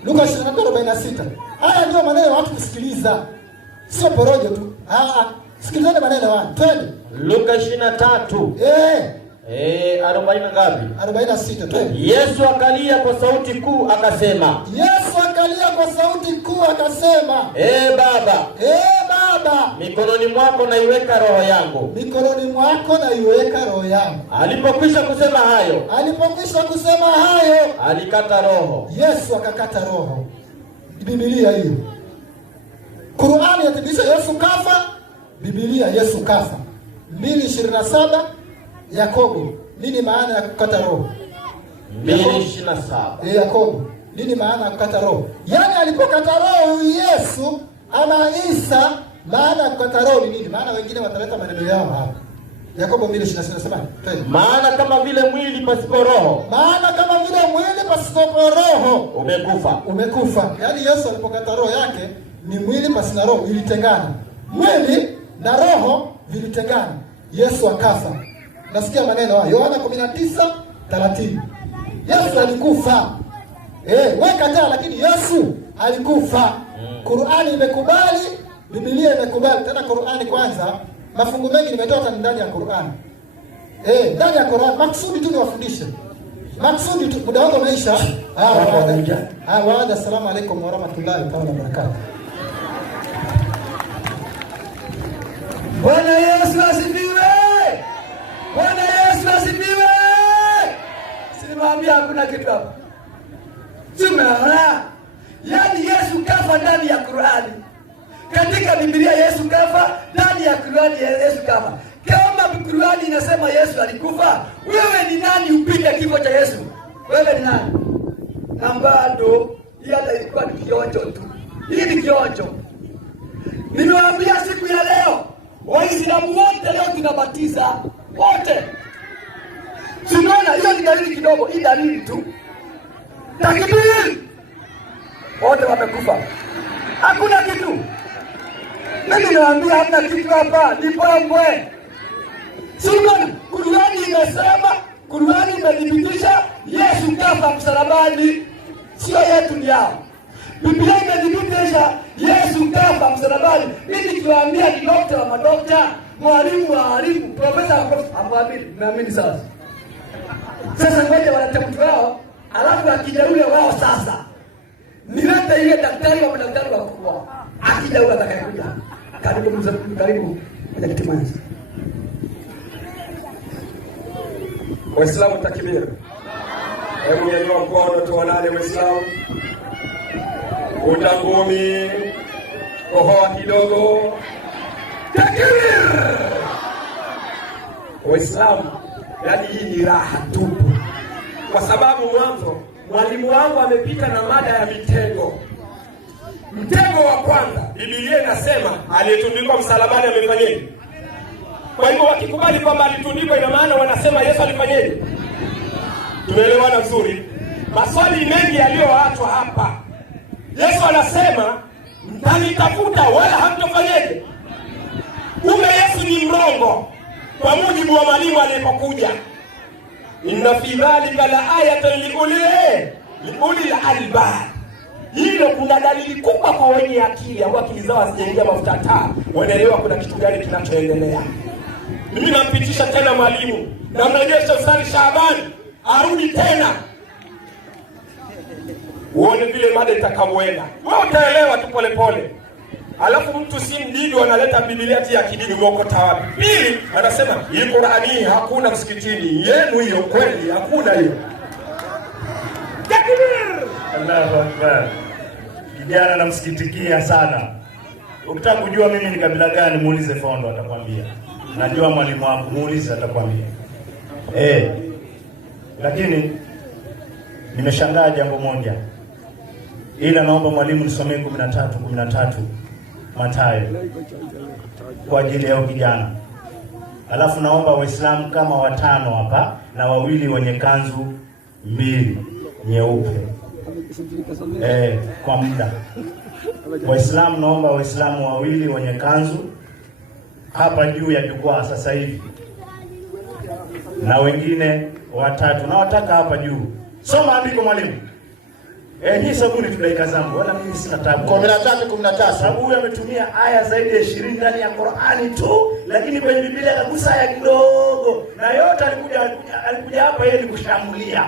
Luka 23:46. Haya ndio maneno watu kusikiliza. Sio porojo tu. Sikilizeni maneno haya. Twende. Luka 23. 40 ngapi? 46. Twende. Yesu akalia kwa sauti kuu akasema. Baba. Mikononi mwako naiweka roho yangu. Alipokwisha kusema hayo, alikata roho. Yesu akakata roho. Biblia hiyo. Qur'ani yathibitisha Yesu kafa. Biblia Yesu kafa. 2:27 Yakobo. Nini maana ya kukata roho? 2:27. Yakobo. Nini maana ya kukata roho? Yaani alipokata roho Yesu ama Isa, maana ya kukata roho ni nini? Maana wengine wataleta maneno yao hapa. Yakobo 2:26 nasema, maana kama vile mwili pasipo roho umekufa. Yaani Yesu alipokata roho yake ni mwili pasina roho vilitengana. Mwili na roho vilitengana. Yesu akafa. Nasikia maneno haya. Yohana 19:30. Yesu alikufa. Weka taa, lakini Yesu alikufa. Qur'ani imekubali, Biblia imekubali. Tena Qur'ani kwanza, mafungu mengi nimetoa ndani ya Qur'ani. Ndani ya Qur'ani maksudi tu niwafundishe. Maksudi tu, muda wangu umeisha. Assalamu alaykum wa rahmatullahi wa barakatuh. Bwana Yesu asifiwe. Sinimwambia hakuna kitu hapa. Tumeona. Yaani Yesu kafa ndani ya Qur'ani. Katika Biblia Yesu kafa, ndani ya Qur'ani Yesu kafa. Kama Qur'ani inasema Yesu alikufa, wewe ni nani upinge kifo cha Yesu? Wewe ni nani? Na bado hata ilikuwa ni kionjo tu. Hii ni kionjo. Nimewaambia siku ya leo, Waislamu wote leo tunabatiza wote. Tunaona hiyo ni dalili kidogo, hii dalili tu. Takbir! Wote wamekufa. Hakuna kitu. Mimi naambia hamna kitu hapa, ni pombe. Simon, Qur'ani imesema, Qur'ani imedhibitisha Yesu kafa msalabani. Sio yetu ni yao. Biblia imedhibitisha Yesu kafa msalabani. Mimi nikiwaambia ni dokta wa madokta, mwalimu wa walimu, profesa wa profesa, naamini sasa. Sasa ngoja wanatamtu wao, alafu akija ule wao sasa. Nilete ile daktari wa madaktari wakubwa. Akija ule atakayekuja. Karibu. Kwenye kiti mwanzo. Waislamu takbir. Hebu nyanyua mkono tuonane Waislamu. Vuta ngumi. Kohoa kidogo. Takbir. Waislamu, yaani hii ni raha tupu. Kwa sababu mwanzo mwalimu wangu amepita na mada ya mitego. Mtego wa kwanza, Biblia inasema aliyetundikwa msalabani amefanyaje? Kwa hivyo wakikubali kwamba alitundikwa, ina maana wanasema Yesu alifanyaje? Tumeelewana vizuri? Maswali mengi yaliyoachwa hapa. Yesu anasema mtanitafuta wala hamtofanyaje? Kumbe Yesu ni mrongo kwa mujibu wa mwalimu alipokuja. Inna fi dhalika la ayatan liulil albab. hilo kuna dalili kubwa kwa wenye akili ambao akili zao hazijaingia mafuta taa, wanaelewa kuna kitu gani kinachoendelea. Mimi nampitisha tena mwalimu na mrejesha Ustadh Shaabani arudi tena, uone vile mada itakavyoenda. Wewe utaelewa tu pole pole. Alafu mtu si mdigo analeta Biblia ati ya kidini mwokota wapi? Pili anasema hii Qur'ani hakuna msikitini yenu, hiyo kweli hakuna hiyo. Takbir! Allahu Akbar. Kijana namsikitikia sana. Ukitaka kujua mimi ni kabila gani, muulize Fondo atakwambia. Najua mwalimu wangu, muulize atakwambia. Lakini nimeshangaa jambo moja. Ila naomba mwalimu nisomee 13 Mathayo kwa ajili ya kijana. Alafu naomba Waislamu kama 5 hapa na 2 wenye kanzu 2 nyeupe. Kwa muda. Waislamu naomba Waislamu 2 wenye kanzu hapa juu ya jukwaa sasa hivi. Na wengine 3 na wataka hapa juu. Soma andiko mwalimu. Hii sabuni tu dakika zangu, wala mimi sina tabu. 13 sababu huyu ametumia aya zaidi ya 20 ndani ya Qur'ani tu, lakini kwenye Biblia akagusa aya kidogo. Na yote alikuja hapa yeye ni kushambulia.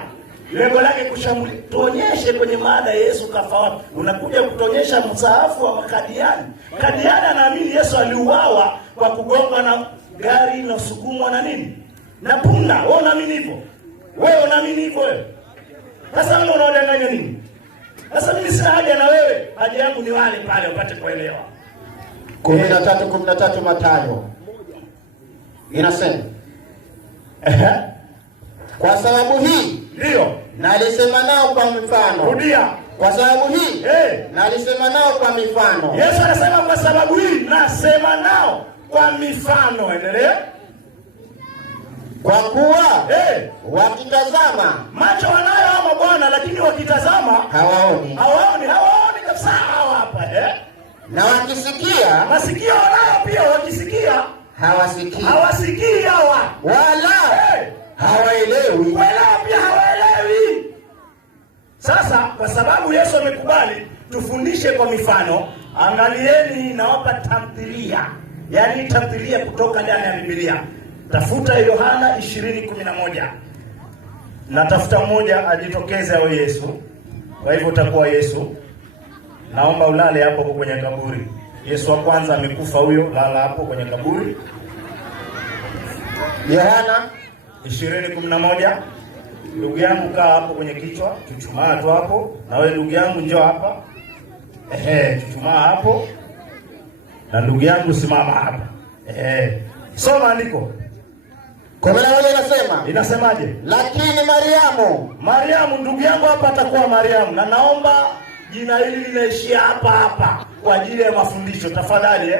Lengo lake kushambulia. Tuonyeshe kwenye mada Yesu kafa wapi. Unakuja kutuonyesha msaafu wa Makadiani. Kadiani anaamini Yesu aliuawa kwa kugongwa na gari na sukumwa na nini? Na punda. Wewe unaamini hivyo? Wewe unaamini hivyo wewe? Sasa wewe unaodanganya nini? Sasa mimi sina haja na wewe. Haja yangu ni wale pale upate kuelewa. 13 Mathayo. Inasema kwa sababu hii ndio na alisema nao kwa mfano. Rudia. Kwa sababu hii na alisema nao kwa mifano. Yesu anasema kwa sababu hii nasema nao kwa mifano. Endelea. Kwa kuwa wakitazama macho wanayo hao Bwana, lakini wakitazama hawaoni kabisa hao hapa. Na wakisikia masikio wanayo pia, wakisikia hawasikii hawa, wala hawaelewi, wala pia hawaelewi. Sasa kwa sababu Yesu amekubali tufundishe kwa mifano, angalieni nawapa tamthilia, yaani tamthilia kutoka ndani ya Biblia. Tafuta Yohana 20:11. Na tafuta mmoja ajitokeze awe Yesu. Kwa hivyo utakuwa Yesu. Naomba ulale hapo kwenye kaburi. Yesu wa kwanza amekufa huyo, lala hapo kwenye kaburi. Yohana 20:11. Ndugu yangu kaa hapo kwenye kichwa, chuchumaa tu hapo. Na wewe ndugu yangu njoo hapa. Chuchumaa hapo. Na ndugu yangu simama hapa. Soma andiko. 11 inasemaje? Lakini Mariamu ndugu yangu hapa atakuwa Mariamu, na naomba jina hili linaishia hapa kwa ajili ya mafundisho tafadhali.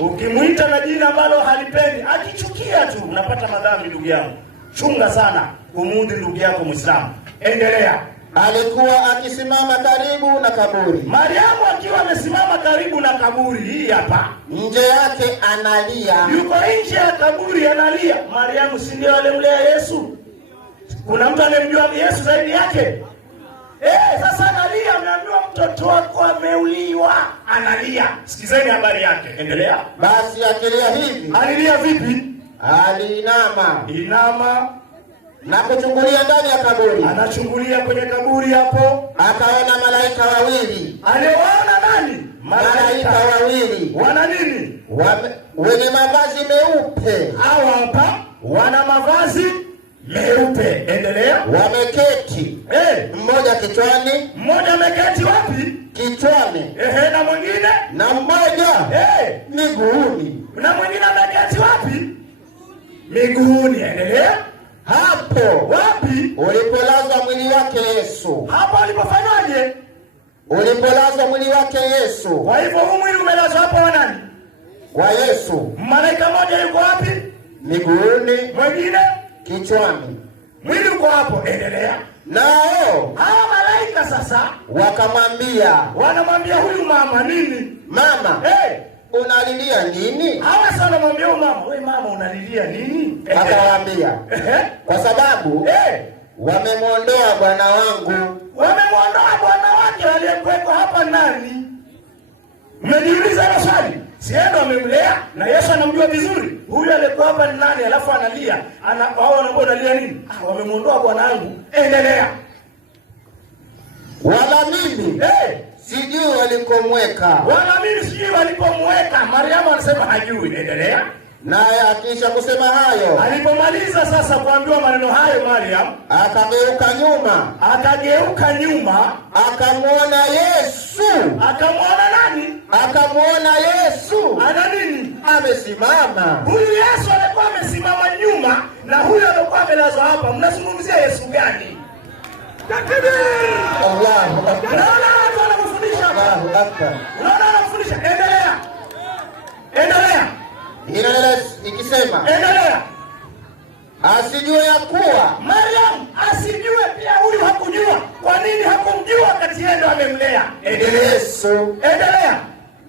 Ukimuita na jina ambalo halipendi, akichukia tu unapata madhambi ndugu yangu. Chunga sana kumuudhi ndugu yako Muislamu. Endelea. Alikuwa akisimama karibu na kaburi. Mariamu akiwa amesimama karibu na kaburi, hii hapa. Nje yake analia. Yuko nje ya kaburi analia. Mariamu si ndio alimlea Yesu? Kuna mtu anemjua Yesu zaidi yake? Sasa analia, ameambiwa mtoto wako ameuliwa. Analia. Sikizeni habari yake. Endelea. Basi akilia hivi. Alilia vipi? Inama na kuchungulia ndani ya kaburi. Anachungulia kwenye kaburi hapo. Akaona malaika 2. Aliwaona nani? Malaika 2. Wana nini? Wenye mavazi meupe. Hao hapa wana mavazi meupe. Endelea. Wameketi. Mmoja kichwani. Mmoja ameketi wapi? Kichwani. Na mwingine? Na mmoja miguuni. Na mwingine ameketi wapi? Miguuni. Endelea. Hapo wapi? Ulipolazwa mwili wake Yesu. Hapo alipofanyaje? Ulipolazwa mwili wake Yesu. Kwa hivyo huu mwili umelazwa hapo wa nani? Wa Yesu. Malaika mmoja yuko wapi? Miguuni. Mwingine? Kichwani. Mwili uko hapo. Endelea. Nao hawa malaika sasa wanamwambia huyu mama nini? Mama, unalilia nini? Hawa sasa wanamwambia huyu mama, wewe mama unalilia nini? Akawaambia kwa sababu wamemwondoa bwana wangu. Wamemwondoa bwana wake aliyekuwepo hapa nani? Mmejiuliza hilo swali? Siendo amemlea na Yesu anamjua vizuri. Huyu aliyekuwa hapa ni nani? Alafu analia. Wao wanalia nini? Wamemwondoa bwana wangu. Endelea. Wala mimi sijui walikomweka. Wala mimi sijui walikomweka. Mariamu anasema hajui. Endelea. Naye akisha kusema hayo, alipomaliza sasa kuambiwa maneno hayo, Mariam akageuka nyuma, akamwona Yesu. Akamwona nani? Akamwona Yesu. Ana nini? Amesimama. Huyu Yesu alikuwa amesimama nyuma, na huyu alikuwa amelazwa hapa. Mnazungumzia Yesu gani? Takbir! Allahu Akbar. Naona watu wanakufundisha. Allahu Akbar. Naona wanakufundisha. Endelea. Inaendelea ikisema, endelea. Asijue ya kuwa Mariam asijue pia huyu hakujua. Kwa nini hakumjua kati yeye ndo amemlea? Yesu. Endelea.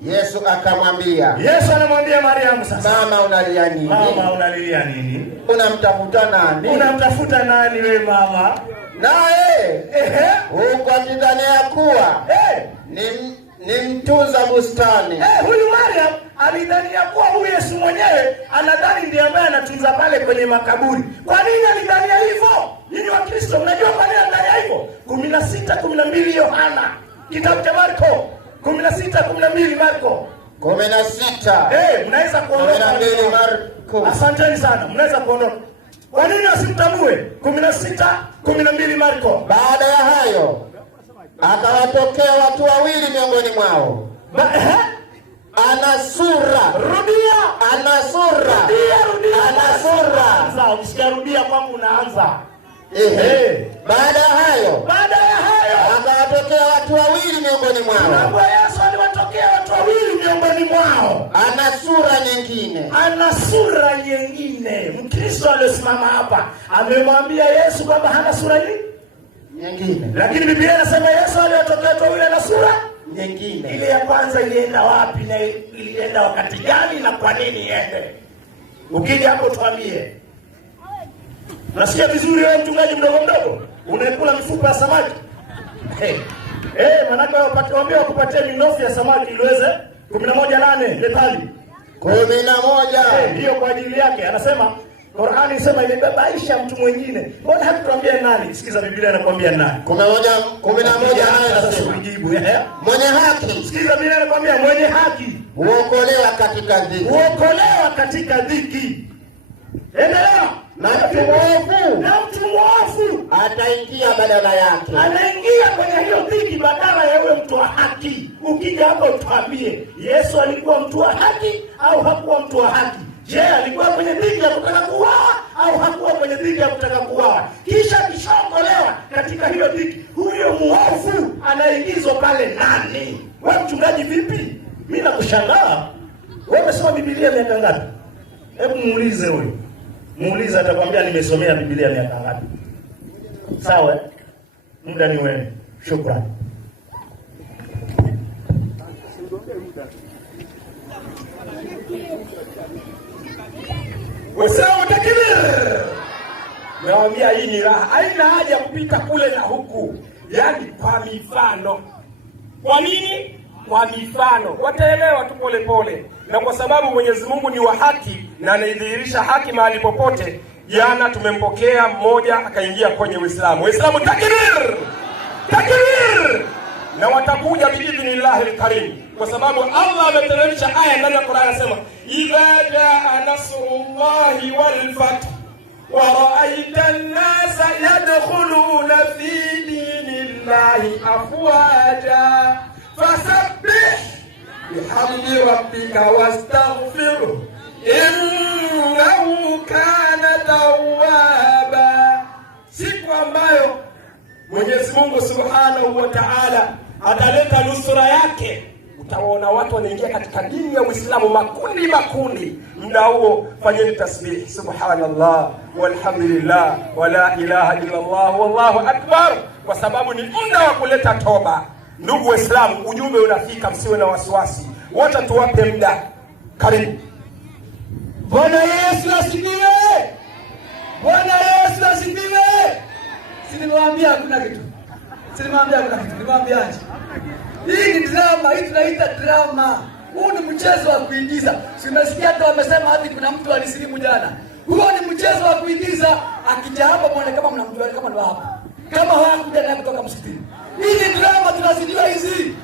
Yesu akamwambia. Yesu anamwambia Mariam sasa, mama unalia nini? Mama unalia nini? Unamtafuta nani? Unamtafuta nani wewe mama? Naye huko akidhania ya kuwa ni mtunza bustani. Huyu Mariam alidhania kuwa huyu Yesu mwenyewe anadhani ndiye ambaye anatunza pale kwenye makaburi. Kwa nini alidhania hivyo? Nyinyi wa Kristo mnajua kwa nini alidhania hivyo? 16:12 Yohana. Kitabu cha Marko 16:12 Marko. 16. Mnaweza kuondoka. 12 Marko. Asanteni sana. Mnaweza kuondoka. Kwa nini asimtambue? 16:12 Marko. Baada ya hayo akawatokea watu wawili miongoni mwao. Ana sura. Rudia. Ana sura. Rudia. Ana sura. Sasa ukisikia kwangu unaanza. Baada ya hayo akawatokea watu wawili miongoni mwao. Bwana Yesu aliwatokea watu wawili miongoni mwao. Ana sura nyingine. Ana sura nyingine. Mkristo aliyesimama hapa amemwambia Yesu kwamba hana sura nyingine. Lakini Biblia inasema Yesu aliwatokea watu wawili ana sura nyingine. Ile ya kwanza ilienda wapi na ilienda wakati gani na kwa nini iende? Ukija hapo tuambie. Nasikia vizuri wewe mchungaji mdogo unakula mifupa ya samaki. Manake waambie wakupatie minofu ya samaki iliweze 11:8 Methali 11. Hiyo kwa ajili yake anasema Qur'ani inasema imebabaisha mtu mwingine. Mbona hakutuambia nani? Sikiza Biblia inakwambia nani? 11 haya anasema kujibu. Mwenye haki. Sikiza Biblia inakwambia mwenye haki huokolewa katika dhiki. Huokolewa katika dhiki. Endelea. Na mtu mwovu ataingia badala yake. Anaingia kwenye hiyo dhiki badala ya yule mtu wa haki. Ukija hapo tuambie, Yesu alikuwa mtu wa haki au hakuwa mtu wa haki? Je, alikuwa kwenye dhiki ya kutaka kuuawa au hakuwa kwenye dhiki ya kutaka kuuawa? Kisha kishaokolewa katika hiyo dhiki, huyo mwovu anaingizwa pale nani? Wewe mchungaji vipi? Mimi nakushangaa. Wewe umesoma Biblia miaka ngapi? Hebu muulize huyo. Muulize atakwambia nimesomea Biblia miaka ngapi. Sawa? Muda ni wewe. Shukrani. Wasema takbir. Naambia hii ni raha. Haina haja kupita kule na huku. Yaani kwa mifano. Kwa nini? Kwa mifano. Wataelewa tu pole pole. Na kwa sababu Mwenyezi Mungu ni wa haki na anaidhihirisha haki mahali popote. Jana tumempokea mmoja akaingia kwenye Uislamu. Uislamu takbir! Takbir! Na watakuja biidhnillahi alkarim. Kwa sababu Allah ameteremsha aya ndani ya Qur'an anasema idha jaa nasrullahi wal fath wa ra'aita an-nasa yadkhuluna fi dinillahi afwaja fasabbih bihamdi rabbika wastaghfirhu innahu kana tawwaba. Siku ambayo Mwenyezi Mungu Subhanahu wa Ta'ala ataleta nusura yake, utaona watu wanaingia katika dini ya Uislamu makundi. Muda huo fanyeni tasbih subhanallah walhamdulillah wala ilaha illa Allah wallahu akbar, kwa sababu ni muda wa kuleta toba. Ndugu Waislamu, ujumbe unafika, msiwe na wasiwasi. Wacha tuwape muda. Karibu. Bwana Yesu asifiwe. Bwana Yesu asifiwe. Nilimwambia hakuna kitu. Nilimwambiaje? Hii ni drama, hii tunaita drama. Huu ni mchezo wa kuigiza. Si unasikia hata wamesema hadi kuna mtu alisilimu jana. Huo ni mchezo wa kuigiza. Akija hapa muone kama mnamjua kama ndo hapa. Kama hawakuja naye kutoka msikitini. Hii ni drama tunazidiwa hizi.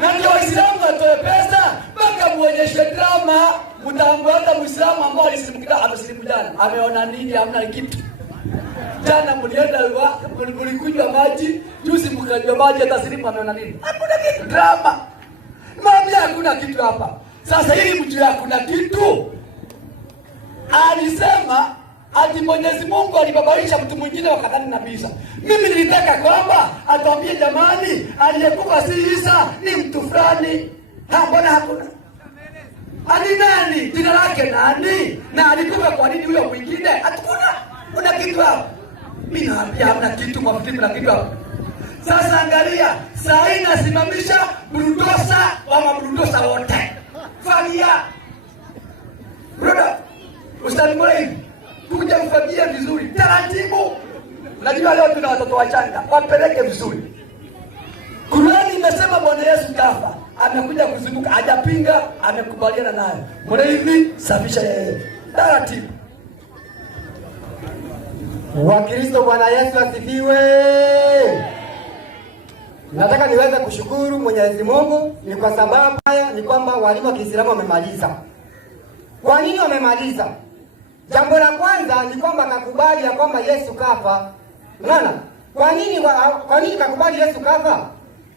Na ndio Waislamu watoe pesa mpaka muonyeshe drama. Mtambue hata Muislamu ambao alisilimu jana. Ameona nini? Hamna kitu. Jana mlienda mlikunywa maji, juzi mkanywa maji, hata silimu ameona nini? Hakuna kitu, drama. Mwambie hakuna kitu hapa. Sasa hili mtu hakuna kitu. Alisema ati Mwenyezi Mungu alibabaisha mtu mwingine wakadhani nabii Isa. Mimi nilitaka kwamba atuambie jamani, aliyekufa si Isa, ni mtu fulani. Mbona hakuna? Ani nani? Jina lake nani? Na alikufa kwa nini huyo mwingine? Hakuna. Kuna kitu hapo. Mimi naambia hamna kitu, kwa vipi na kitu hapo. Sasa angalia, saa hii nasimamisha bulldozer wa mabuldoza wote. Fagia. Brother, ustadimura hivi. Kuja kufagia vizuri. Taratibu. Najua leo tuna watoto wachanga. Wapeleke vizuri. Qur'ani imesema Bwana Yesu kafa. Amekuja kuzunguka, hajapinga, amekubaliana nayo. Mbona hivi? Safisha yeye. Taratibu. Wakristo, Bwana Yesu asifiwe. Nataka niweze kushukuru Mwenyezi Mungu ni kwa sababu ni kwamba walimu wa Kiislamu wamemaliza. Kwa nini wamemaliza? Jambo la kwanza ni kwamba kakubali ya kwamba Yesu kafa. Unaona? Kwa nini kakubali Yesu kafa?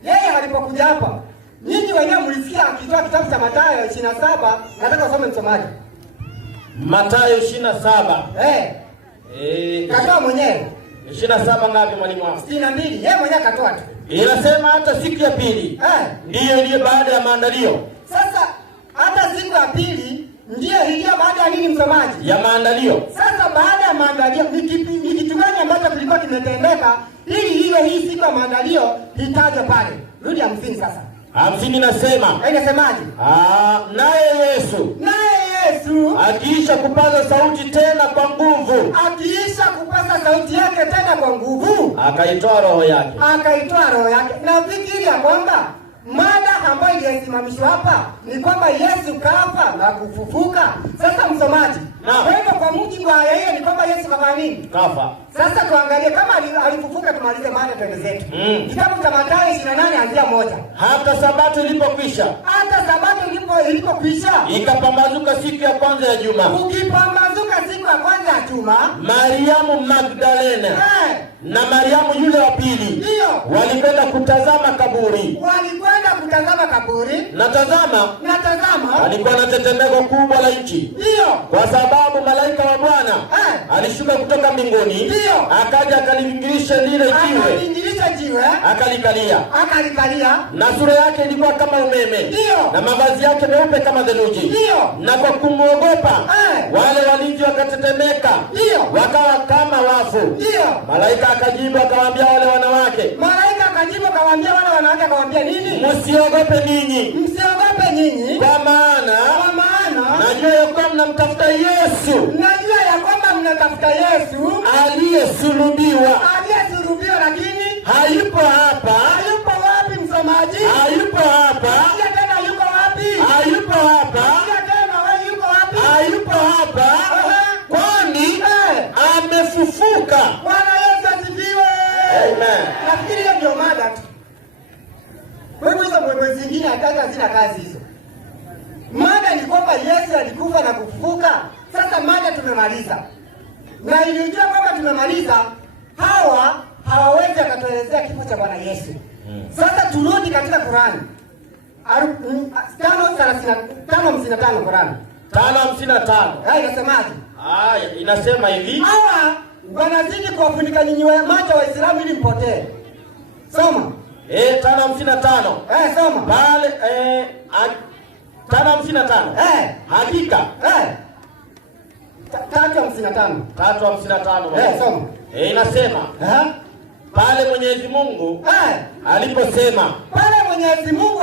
Yeye alipokuja hapa, nyinyi wenyewe mlisikia akitoa kitabu cha Mathayo 27, nataka usome msomaji. Mathayo 27. Katoa mwenyewe. 27 ngapi mwalimu wangu? 62. Yeye mwenyewe katoa tu. Inasema hata siku ya pili. Ndiyo baada ya maandalio. Sasa hata siku ya pili ndiyo baada ya nini msomaji? Ya maandalio. Sasa baada ya maandalio ni kitu gani ambacho kilikuwa kimetendeka ili hii siku ya maandalio hitaje pale? Rudi 50 sasa. 50 nasema. Inasemaje? Naye Yesu akiisha kupaza sauti tena kwa nguvu. Akiisha kupaza sauti yake tena kwa nguvu, akaitoa roho yake. Na fikiri ya kwamba mada ambayo ilisimamishwa hapa ni kwamba Yesu kafa na kufufuka. Sasa msomaji, kwa hivyo kwa mujibu wa hiyo ni kwamba Yesu kama nini? Kafa. Sasa tuangalie kama alifufuka, tumalize mada twende zetu. Kitabu cha Mathayo 28 anzia 1. Hata sabato ilipokwisha. Ikapambazuka siku ya kwanza ya juma. Ukipambazuka siku ya kwanza ya juma, Mariamu Magdalena na Mariamu yule wa pili walikwenda kutazama kaburi. Na tazama, alikuwa na tetemeko kubwa la nchi. Kwa sababu malaika wa Bwana alishuka kutoka mbinguni, akaja akalivingirisha lile jiwe, akalikalia. Na sura yake ilikuwa kama umeme, na mavazi yake meupe kama theluji. Na kwa kumwogopa wale walinzi wakatetemeka, wakawa kama wafu. Malaika akajibu akawaambia wale wanawake, akawaambia nini? Msiogope ninyi. Kwa maana najua ya kwamba mnamtafuta Yesu. Aliyesulubiwa. Lakini hayupo hapa. Hayupo wapi msomaji? Hayupo hapa. Tena yuko wapi? Hayupo hapa. Tena wewe yuko wapi? Hayupo hapa. Kwani amefufuka. Bwana Yesu asifiwe. Amen. Nafikiri hiyo ndio mada tu. Kwa hivyo hizo mwezi zingine hata zina kazi hizo. Mada ni kwamba Yesu alikufa na kufufuka. Sasa mada tumemaliza. Na ilijua kwamba tumemaliza, hawawezi akatuelezea kifo cha Bwana Yesu. Sasa turudi katika Qur'ani. 5:55 Qur'ani. 5:55. Inasemaje? Inasema hivi. Hawa wanazidi kuwafunika nyinyi macho Waislamu ili mpotee. Soma. 5:55. Soma. Pale 5:55. Hakika. 3:55. 3:55. Soma. Inasema. Pale Mwenyezi Mungu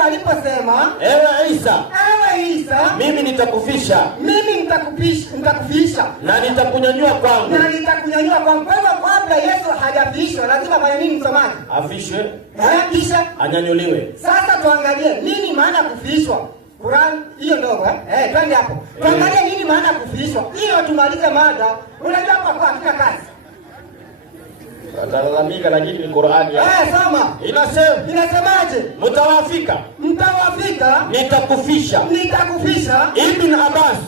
aliposema. Ewe Isa. Isa, mimi nitakufisha, nitakufisha na nitakunyanyua kwangu. Kwa hivyo kabla Yesu hajafishwa lazima fanya nini msomaji? Afishwe, kisha anyanyuliwe. Sasa tuangalie nini maana kufishwa. Qur'an hiyo ndogo twende hapo. Tuangalie nini maana kufishwa. Hiyo tumalize mada. Unajua hapa kwa hakuna kazi. Atalalamika lakini ni Qur'ani. Soma. Inasemaje? Mtawafika, nitakufisha. Ibn Abbas,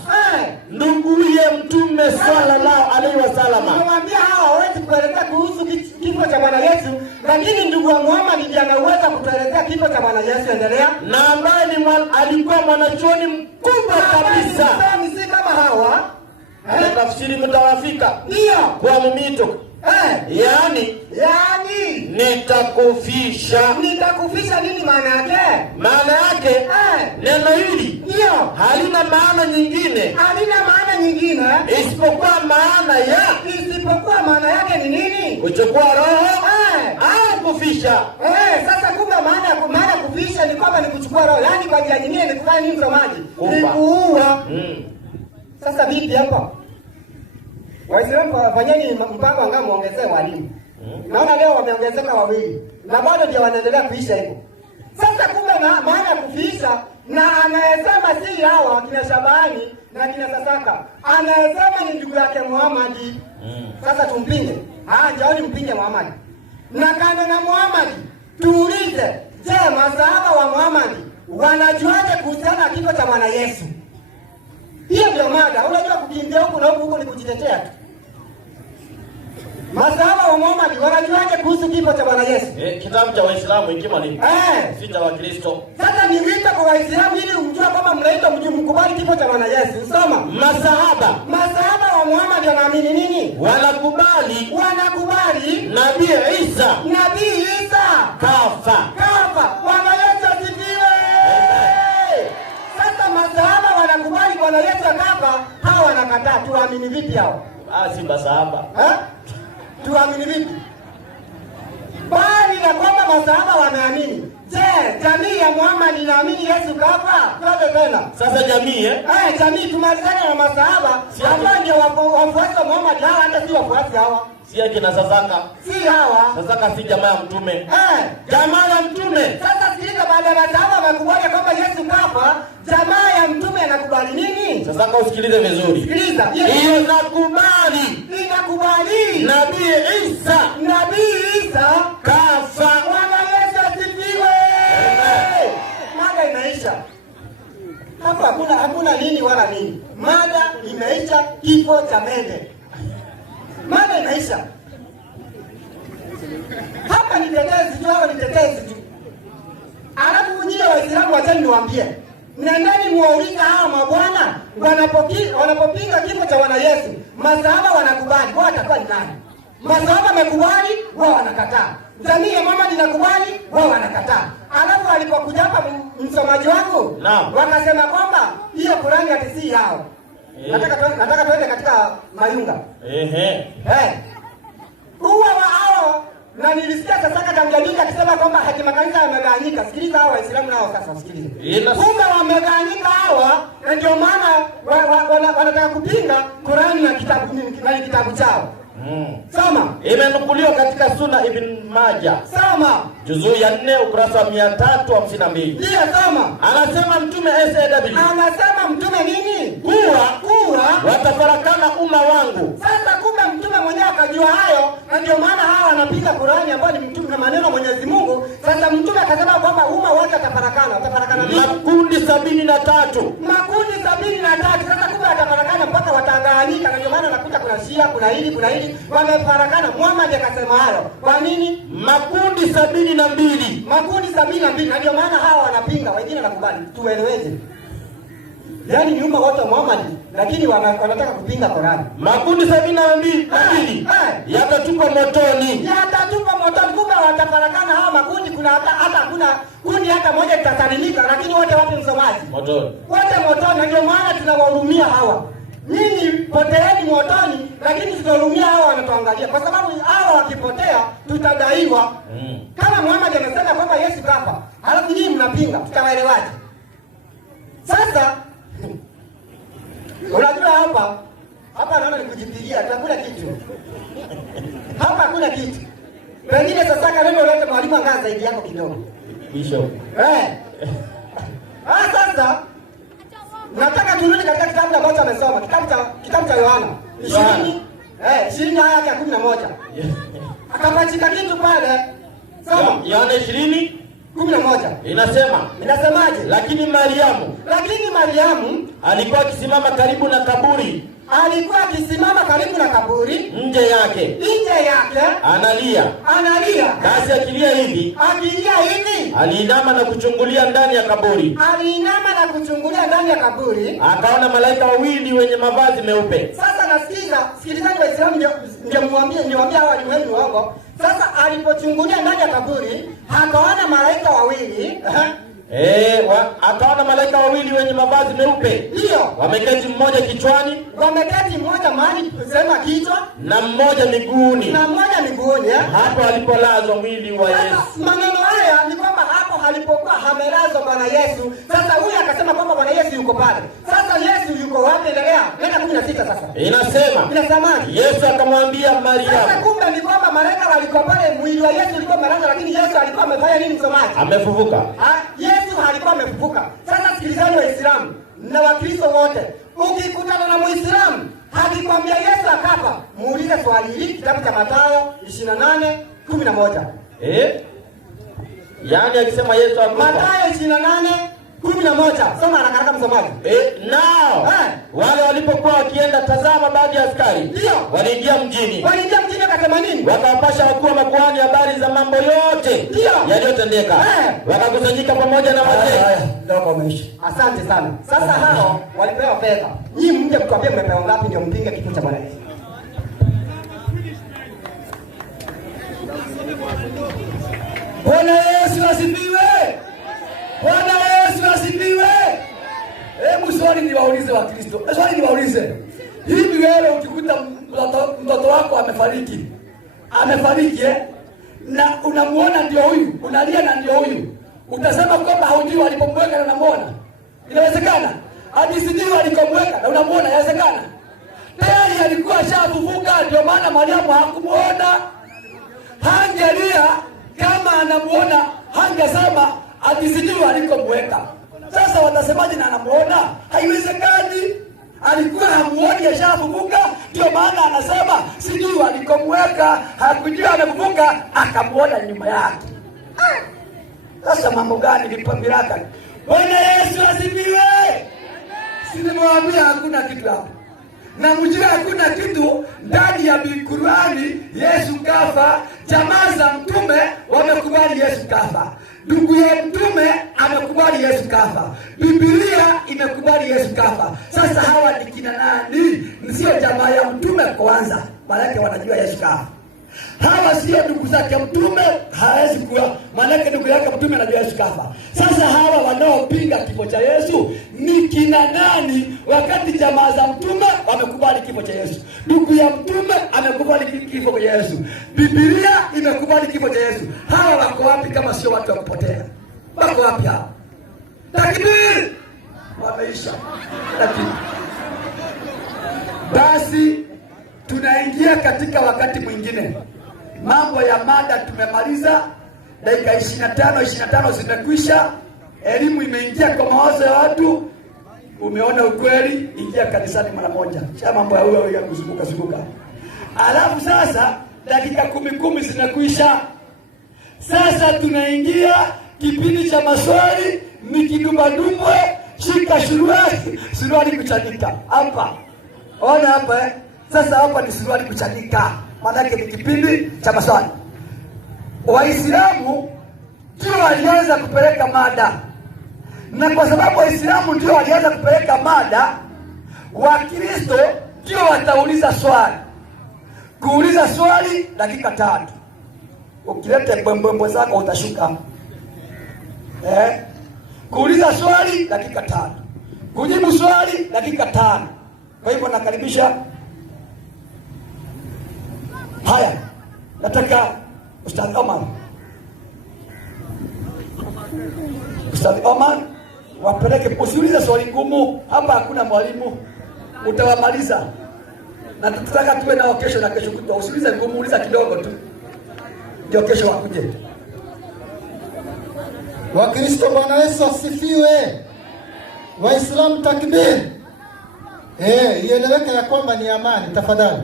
nduguye Mtume sallallahu alaihi wasallam, anamwambia hawa hawezi kuelezea kuhusu kifo cha Bwana Yesu, lakini ndugu wa Muhammad ndiye anaweza kutuelezea kifo cha Bwana Yesu. Endelea. Na ambaye alikuwa mwanachuoni mkubwa kabisa. Si kama hawa. Tafsiri mtawafika. Ndio. Kwa mumito. Yani nitakufisha nini maana yake? Maana yake neno hili ndio halina maana nyingine isipokuwa maana yake ni nini? Kuchukua roho au kufisha. Sasa kumbe maana kufisha ni kwamba ni kuchukua roho. Yaani kwa njia nyingine ni kufanya nini msomaji? Ni kuua. Sasa vipi hapa? Waislamu wafanyeni mpango angaa muongezee walimu. Naona leo wameongezeka 2 na bado ndio wanaendelea kuisha hivyo. Sasa kumbe maana kufiisha, na anayesema si hawa kina Shabani na kina Sasaka, anayesema ni ndugu yake Muhammad. Sasa tumpinge. Njaoni mpinge Muhammad. Na kando na Muhammad tuulize, je, masahaba wa Muhammad wanajuaje kuhusiana na kifo cha Bwana Yesu? Hiyo ndio mada. Unajua kukimbia huku na huku ni kujitetea tu. Masahaba wa Muhammad wanajuaje kuhusu kifo cha Bwana Yesu? Kitabu cha Waislamu hikima ni si cha Wakristo. Sasa ni wito kwa Waislamu ili umjue kama mnaitwa mkubali kifo cha Bwana Yesu. Soma. Masahaba wa Muhammad wanaamini nini? Wanakubali Nabii Isa kafa. Bwana Yesu asifiwe. Sasa masahaba wanakubali Bwana Yesu akafa, hawa wanakataa. Tuamini vipi hao? Si masahaba. Tuamini vipi? Bali na kwamba masahaba wanaamini. Je, jamii ya Muhammad inaamini Yesu kafa? Twende tena. Sasa jamii jamii tumalizane na masahaba ambao ndio wafuasi wa Muhammad. Hawa hata si wafuasi hawa. Si akina Sasaka. Si hawa. Sasaka si jamaa ya Mtume. Jamaa ya Mtume. Sasa sikiliza, baada ya masahaba wakubali kwamba Yesu kafa, jamaa ya Mtume anakubali nini? Sasaka usikilize vizuri. Sikiliza. Inakubali Nabii Isa kafa. Bwana Yesu asifiwe. Mada imeisha. Hapa hakuna nini wala nini. Mada imeisha, kifo cha mende. Mada imeisha. Hapa ni tetezi tu. Alafu nyinyi Waislamu wacheni niwaambie. Nendeni muwaulize hao mabwana wanapopinga kifo cha Bwana Yesu. Masahaba wanakubali, wao watakuwa ni nani? Masahaba wamekubali, wao wanakataa. Jamii ya Muhammad inakubali, wao wanakataa. Alafu alipokuja hapa msomaji wangu, wakasema kwamba hiyo Qur'ani ati si yao. Nataka tuende katika Mayunga. Huwa hao na nilisikia Sasaka Tamjadika akisema kwamba haki makanisa yamegawanyika. Sikiliza hao Waislamu nao sasa wasikilize. Kumbe wamegawanyika hawa, na ndio maana wanataka kupinga Qur'ani na kitabu chao. Soma. Imenukuliwa katika Sunna Ibn Majah. Soma. Juzuu ya 4 ukurasa 352. Ndio, soma. Anasema Mtume SAW. Anasema Mtume nini? Kuwa watafarakana umma wangu. Sasa kumbe Mtume mwenyewe akajua hayo, na ndio maana hawa wanapiga Qur'ani ambayo ni Mtume na maneno Mwenyezi Mungu. Sasa Mtume akasema kwamba umma wote watafarakana nini? Makundi 73. Sasa kumbe watafarakana mpaka watanganyika, na ndio maana nakuta kuna Shia, kuna hili wamefarakana. Muhammad akasema hayo. Kwa nini? Makundi 72. Na ndio maana hawa wanapinga, wengine wanakubali. Tueleweje? Yaani ni umma wote wa Muhammad, lakini wanataka kupinga Qur'ani. Makundi 72 yatatupwa motoni. Kumbe watafarakana hawa makundi. Kuna hata kuna kundi hata moja litasalimika, lakini wote wapi msomaji? Motoni. Wote motoni. Ndio maana tunawahurumia hawa. Nyinyi poteeni motoni, lakini tunahurumia hawa wanatuangalia, kwa sababu hawa wakipotea tutadaiwa. Kama Muhammad anasema kwamba Yesu kafa, halafu nyinyi mnapinga, tutawaelewaje? Sasa unajua hapa naona nikujipigia, hakuna kitu. Hapa hakuna kitu. Pengine sasa kama neno lolote mwalimu angaa zaidi yako kidogo. Bishop. Sasa nataka turudi katika kitabu ambacho amesoma, kitabu cha Yohana 20 aya ya 11. Akapachika kitu pale. Soma. Yohana 20:11. Inasemaje? Lakini Mariamu alikuwa akisimama karibu na kaburi. Nje yake. Analia. Basi akilia hivi. Aliinama na kuchungulia ndani ya kaburi. Akaona malaika wawili wenye mavazi meupe. Sasa sikilizani Waislamu, niwaambia hawa ni wenu wako. Sasa alipochungulia ndani ya kaburi, akaona malaika wawili. Akaona malaika wawili wenye mavazi meupe. Ndio. Wameketi mmoja kichwani. Mmoja mahali kusema kichwa. Na mmoja miguuni. Hapo alipolazwa mwili wa Yesu. Maneno haya ni kwamba hapo alipokuwa amelazwa Bwana Yesu. Sasa huyu akasema kwamba Bwana Yesu yuko pale. Sasa Yesu yuko wapi? Endelea. Nenda 16 sasa. Inasemaje? Yesu akamwambia Mariamu. Sasa kumbe ni kwamba malaika walikuwa pale, mwili wa Yesu ulikuwa umelazwa, lakini Yesu alikuwa amefanya nini msomaji? Amefufuka. Yesu alikuwa amefufuka. Sasa sikilizani Waislamu na Wakristo wote. Ukikutana na Muislamu akikwambia Yesu akafa, muulize swali hili, kitabu cha Mathayo 28:11. Yaani akisema Yesu akafa. Mathayo 28:11. Soma haraka msomaji. Nao wale walipokuwa wakienda, tazama baadhi ya askari waliingia mjini akasema nini? Wakawapasha wakuu wa makuhani habari za mambo yote yaliyotendeka. Wakakusanyika pamoja na wazee. Asante sana. Sasa hao walipewa fedha. Nyinyi mje mtuambie mmepewa ngapi ndio mpinge kifo cha Bwana Yesu. Bwana Yesu asifiwe. Bwana Yesu asifiwe. Hebu swali niwaulize Wakristo. Hivi wewe ukikuta mtoto wako amefariki na unamuona ndio huyu, unalia na ndio huyu, utasema kwamba haujui alipomweka na unamuona? Inawezekana? Hadi sijui alikomweka na unamuona, inawezekana? Tayari alikuwa shafufuka, ndio maana Mariamu hakumuona. Hangelia kama anamuona, hangesema hadi sijui alikomweka. Sasa watasemaje na anamuona? Haiwezekani. Alikuwa hamuoni ashafufuka, ndio maana anasema sijui alikomweka, hakujua amefufuka, akamuona nyuma yake. Sasa mambo gani vipambilaka? Bwana Yesu asifiwe. Sinimwambia hakuna kitu hapo. Na mjue hakuna kitu ndani ya Qur'ani. Yesu kafa, jamaa za mtume wamekubali Yesu kafa. Ndugu ya mtume amekubali Yesu kafa. Biblia imekubali Yesu kafa. Sasa hawa ni kina nani? Sio jamaa ya mtume kwanza, maana wanajua Yesu kafa. Hawa sio ndugu zake mtume, hawezi kuwa, maana ndugu yake mtume anajua Yesu kafa. Sasa hawa wanaopinga kifo cha Yesu ni kina nani, wakati jamaa za mtume wamekubali kifo cha Yesu? Ndugu ya mtume amekubali kifo cha Yesu. Biblia imekubali kifo cha Yesu. Hawa wako wapi kama sio watu wa kupotea? Wako wapi hawa? Takbir! Wameisha. Lakini basi tunaingia katika wakati mwingine. Mambo ya mada tumemaliza, dakika 25 zimekwisha. Elimu imeingia kwa mawazo ya watu. Umeona ukweli, ingia kanisani mara moja. Cha mambo ya huyo ya kuzunguka. Alafu sasa dakika 10 zimekwisha. Sasa tunaingia kipindi cha maswali, mikidumbwe, shika suruali kuchanika. Hapa. Ona hapa Sasa hapa ni suruali kuchanika. Maana yake ni kipindi cha maswali. Waislamu ndio walianza kupeleka mada. Na kwa sababu Waislamu ndio walianza kupeleka mada, Wakristo ndio watauliza swali. Kuuliza swali dakika 3. Ukileta mbwembwe zako utashuka. Kuuliza swali dakika 3. Kujibu swali dakika 5. Kwa hivyo nakaribisha. Haya, nataka Ustadh Omar. wapeleke. Usiulize swali ngumu hapa, hakuna mwalimu, utawamaliza. Na tutaka tuwe nao kesho na kesho kutwa. Usiulize ngumu, uliza kidogo tu, ndio kesho wakuje. Wakristo, Bwana Yesu asifiwe. Waislamu, takbir. Ieleweke ya kwamba ni amani tafadhali.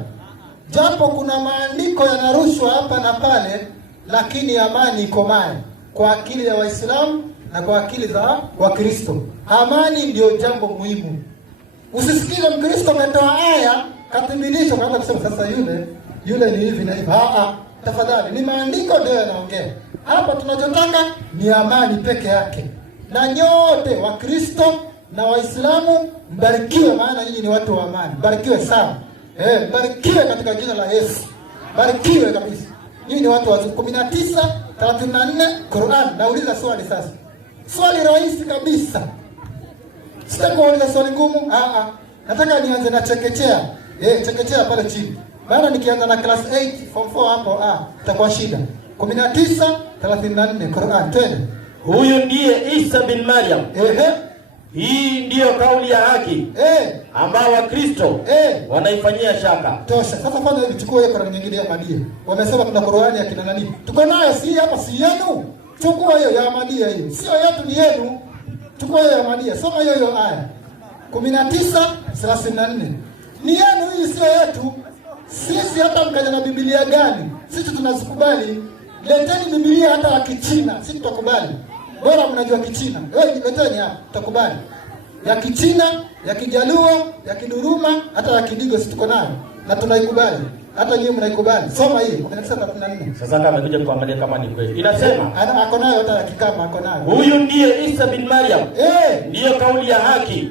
Japo kuna maandiko yanarushwa hapa na pale, lakini amani iko mae kwa akili ya Waislamu na kwa akili za Wakristo. Amani ndio jambo muhimu. Usisikize Mkristo ametoa aya kathibitisho kaanza kusema sasa yule ni hivi na hivi. Tafadhali, ni maandiko ndio yanaongea. Hapa tunachotaka ni amani peke yake. Na nyote Wakristo na Waislamu mbarikiwe, maana nyinyi ni watu wa amani. Mbarikiwe sana. Mbarikiwe katika jina la Yesu. Mbarikiwe kabisa. Nyinyi ni watu wa 19:34 Qur'an. Nauliza swali sasa. Swali rahisi kabisa. Sitaki kuuliza swali ngumu. Nataka nianze na chekechea. Chekechea pale chini. Maana nikianza na class 8 form 4 hapo itakuwa shida. 19:34 Qur'an tena. Huyu ndiye Isa bin Maryam. Hii ndiyo kauli ya haki ambao Wakristo wanaifanyia shaka. Tosha. Sasa fanya hivi, chukua hiyo Qur'an nyingine ya Ahmadiyya. Wamesema kuna Qur'ani ya kina nani? Tuko nayo, si hapa, si yenu. Chukua hiyo ya Ahmadiyya hiyo. Sio yetu, ni yenu. Chukua hiyo ya Ahmadiyya. Soma hiyo aya. 19:34. Ni yenu hii, sio yetu. Sisi hata mkaja na Biblia gani, sisi tunazikubali. Leteni Biblia hata ya Kichina, sisi tutakubali. Bora mnajua Kichina. Leteni hapa, tutakubali. Ya Kichina, ya Kijaluo, ya Kiduruma, hata ya Kidigo sisi tuko nayo na tunaikubali. Hata nyinyi mnaikubali. Soma hii 19:34. Sasa kama amekuja kuangalia kama ni kweli. Inasema ako nayo hata ya Kikama ako nayo. Huyu ndiye Isa bin Maryam. Ndiyo kauli ya haki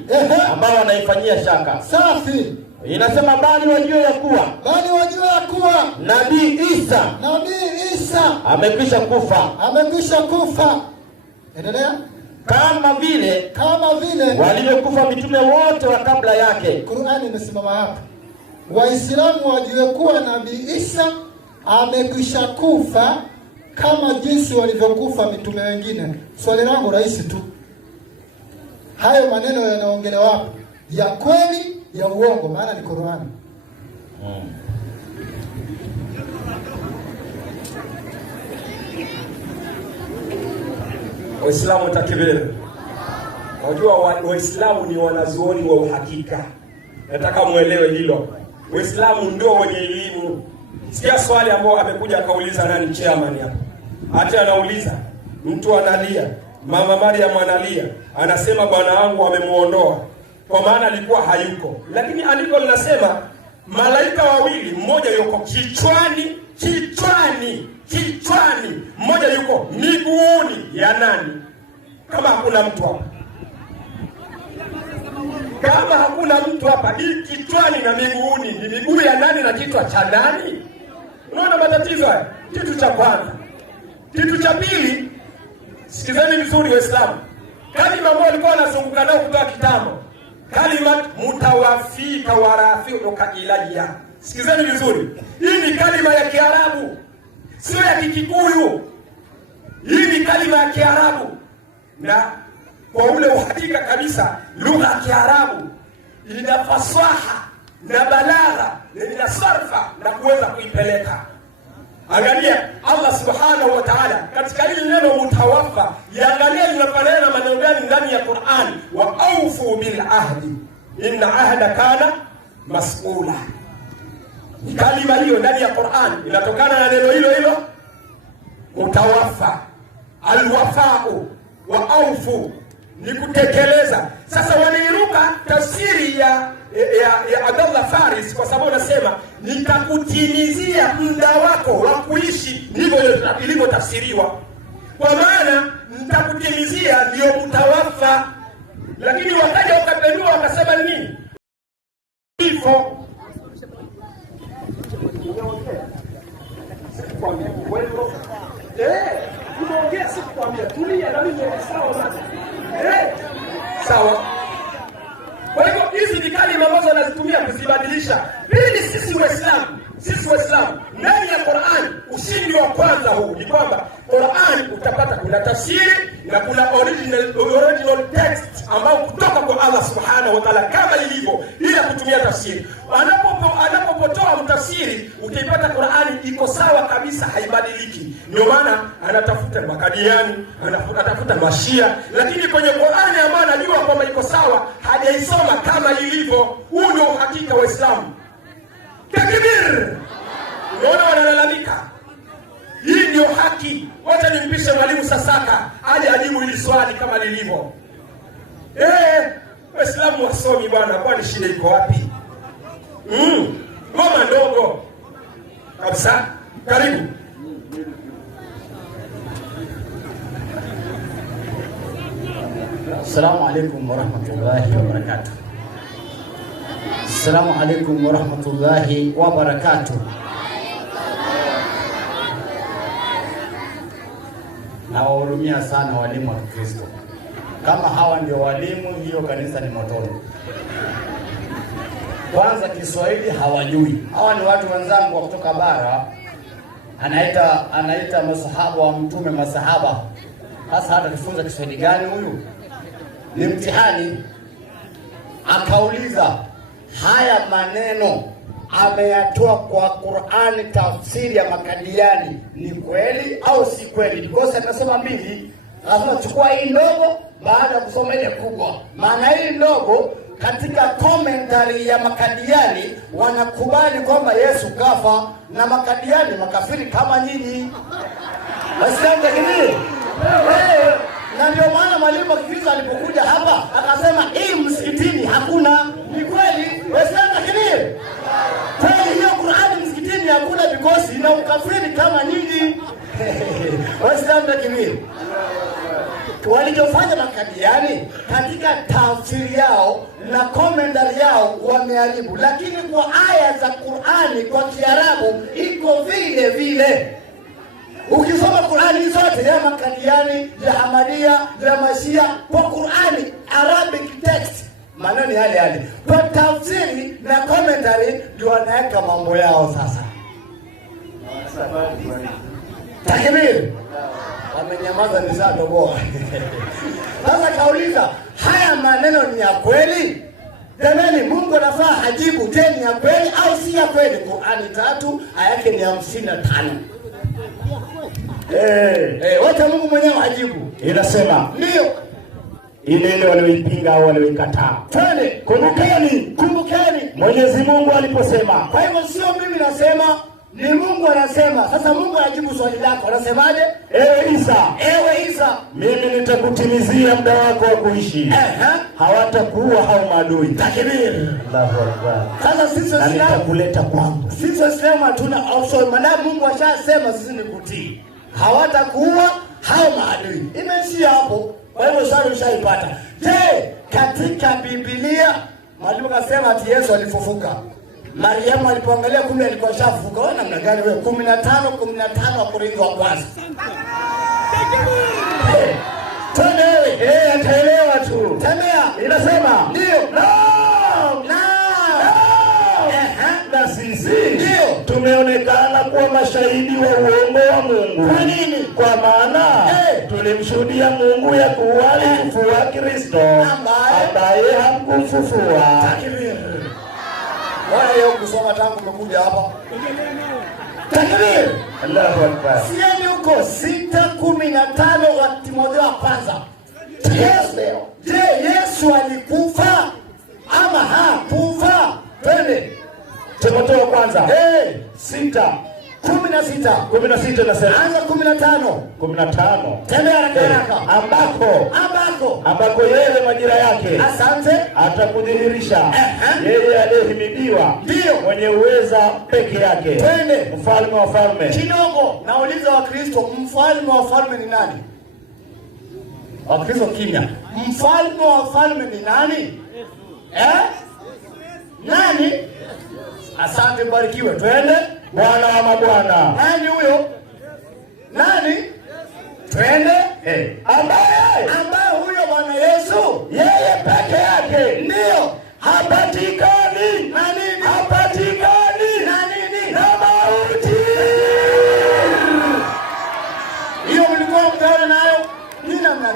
ambao wanaifanyia shaka. Safi. Inasema bali wajue ya kuwa Nabii Isa amekwisha kufa. Endelea. Kama vile walivyokufa mitume wote wa kabla yake. Qur'ani imesimama hapa. Waislamu wajue kuwa Nabii Isa amekwisha kufa kama jinsi walivyokufa mitume wengine. Swali langu rahisi tu. Hayo maneno yanaongelewa wapi? Ya kweli, ya uongo? Maana ni Qur'ani. Waislamu takbir. Wajua Waislamu ni wanazuoni wa uhakika. Nataka muelewe hilo. Waislamu ndio wenye elimu. Sikia swali ambao amekuja akauliza nani chairman hapa. Hata anauliza, mtu analia, Mama Maryam analia, anasema bwana wangu wamemuondoa kwa maana alikuwa hayuko. Lakini andiko linasema malaika wawili, mmoja yuko kichwani, mmoja yuko miguuni ya nani? Kama hakuna mtu hapa, hii kichwani na miguuni ni miguu ya nani na kichwa cha nani? Unaona matatizo haya? Kitu cha kwanza. Kitu cha pili, sikizeni vizuri Waislamu. Kalima ambayo walikuwa wanazunguka nao kutoka kitambo, kalima mutawafika warafiuka ilayya. Sikizeni vizuri. Hii ni kalima ya Kiarabu, sio ya Kikikuyu. Hii ni kalima ya Kiarabu. Na kwa ule uhakika kabisa, lugha ya Kiarabu ina fasaha na balagha na ina sarfa na kuweza kuipeleka. Angalia Allah subhanahu wa ta'ala katika hili neno mutawaffa, yaangalia linafanana na maneno gani ndani ya Qur'an. Wa aufu bil ahdi inna ahda kana mas'ula. Kalima hiyo ndani ya Qur'an inatokana na neno hilo mutawaffa. Alwafa'u wa aufu ni kutekeleza. Sasa wanairuka tafsiri ya Abdullah Faris kwa sababu anasema nitakutimizia muda wako wa kuishi, ndivyo ilivyotafsiriwa. Kwa maana nitakutimizia ndio mutawaffa. Lakini wakaja wakapendua wakasema nini? Kifo. Unaongea sikukwambia, tulia na mimi sawa sasa. Sawa. Kwa hivyo hizi ni kalima ambazo wanazitumia kuzibadilisha. Pili, sisi Waislamu ndani ya Qur'an, ushindi wa kwanza huu ni kwamba Qur'an utapata kuna tafsiri na kuna original text ambao kutoka kwa Allah subhanahu wa ta'ala kama ilivyo, bila kutumia tafsiri. Anapotoa mtafsiri utaipata Qur'ani iko sawa kabisa, haibadiliki. Ndio maana anatafuta makadiani, anatafuta mashia, lakini kwenye Qur'ani ambayo anajua kwamba iko sawa, hajaisoma kama ilivyo. Huu ndio uhakika wa Uislamu. Takbir! Unaona wanalalamika. Hii ndio haki. Wacha nimpishe mwalimu Sasaka aje ajibu hili swali kama lilivyo. Waislamu wasomi bwana, kwani shida iko wapi? Ngoma ndogo kabisa. Karibu. Assalamu alaikum warahmatullahi wabarakatuh. Assalamu alaikum warahmatullahi wabarakatuh. Nawahurumia sana walimu wa Kristo. Kama hawa ndio walimu, hiyo kanisa ni motoni. Kwanza Kiswahili hawajui. Hawa ni watu wenzangu wa kutoka bara. Anaita masahaba wa mtume masahaba. Sasa hata tufunza Kiswahili gani huyu? Ni mtihani. Akauliza haya maneno ameyatoa kwa Qur'ani, tafsiri ya Makadiani, ni kweli au si kweli? Because tunasema mbili, lazima chukua hii ndogo baada ya kusoma ile kubwa. Maana hii ndogo katika commentary ya Makadiani wanakubali kwamba Yesu kafa, na Makadiani makafiri kama nyinyi. Wasianze hivi. Na ndio maana mwalimu Kristo alipokuja hapa akasema hii msikitini hakuna. Ni kweli? Wasianze hivi. Kweli hiyo Qur'ani msikitini hakuna because ina ukafiri kama nyinyi. Wasianze hivi. Walichofanya Makadiani katika tafsiri yao na commentary yao wameharibu, lakini kwa aya za Qur'ani kwa Kiarabu iko vile vile. Ukisoma Qur'ani zote ya Makadiani, ya Ahmadiyya, ya Mashia, kwa Qur'ani Arabic text maneno yale yale. Kwa tafsiri na commentary ndio wanaweka mambo yao sasa. Takbir. Amenyamaza ni zato bora. Sasa kauliza, haya maneno ni ya kweli? Jamani, Mungu anafaa hajibu, je, ni ya kweli au si ya kweli? Qur'ani 3 aya yake ni 55. Wacha Mungu mwenyewe hajibu. Inasema ndio ile walioipinga au walioikataa. Twende, kumbukeni Mwenyezi Mungu aliposema. Kwa hivyo sio mimi nasema, ni Mungu anasema. Sasa Mungu anajibu swali lako, anasemaje? Ewe Isa, mimi nitakutimizia muda wako wa kuishi. Hawatakuua hao maadui. Takbir. Allahu Akbar. Sasa sisi Waislamu nitakuleta kwangu. Sisi Waislamu hatuna option, maana Mungu ashasema sisi ni kutii. Hawatakuua hao maadui. Imeishia hapo. Kwa hivyo swali ushaipata. Je, katika Biblia mwalimu kasema ati Yesu alifufuka? Mariamu alipoangalia kumbe alikuwa shafufuka. Wewe namna gani wewe? 15 wa Korintho wa kwanza. Twende wewe. Ataelewa tu. Tembea. Inasema ndio. Na sisi tumeonekana kuwa mashahidi wa uongo wa Mungu. Kwa nini? Kwa maana tulimshuhudia Mungu ya kuwa alimfufua Kristo ambaye hakumfufua. Takbir. Wala leo kusoma tangu umekuja hapa. Takbir. Allahu Akbar. Sieni huko 6:15 wa Timotheo wa kwanza. Je, Yesu alikufa ama hakufa? Twende. Timotheo wa kwanza 6:16 nasema. Anza 15. Tembea haraka. Ambako yeye majira yake. Asante. Atakudhihirisha. Yeye aliyehimidiwa. Ndio. Mwenye uweza peke yake. Twende. Mfalme wa falme. Kidogo nauliza Wakristo, mfalme wa falme ni nani? Wakristo kimya. Mfalme wa falme ni nani? Nani? Asante, barikiwe. Twende. Bwana wa mabwana. Nani huyo? Nani? Twende. Ambaye huyo Bwana Yesu, yeye peke yake ndio hapatikani na nini? Na nini? Na mauti. Hiyo mlikuwa mtaona nayo? Ni namna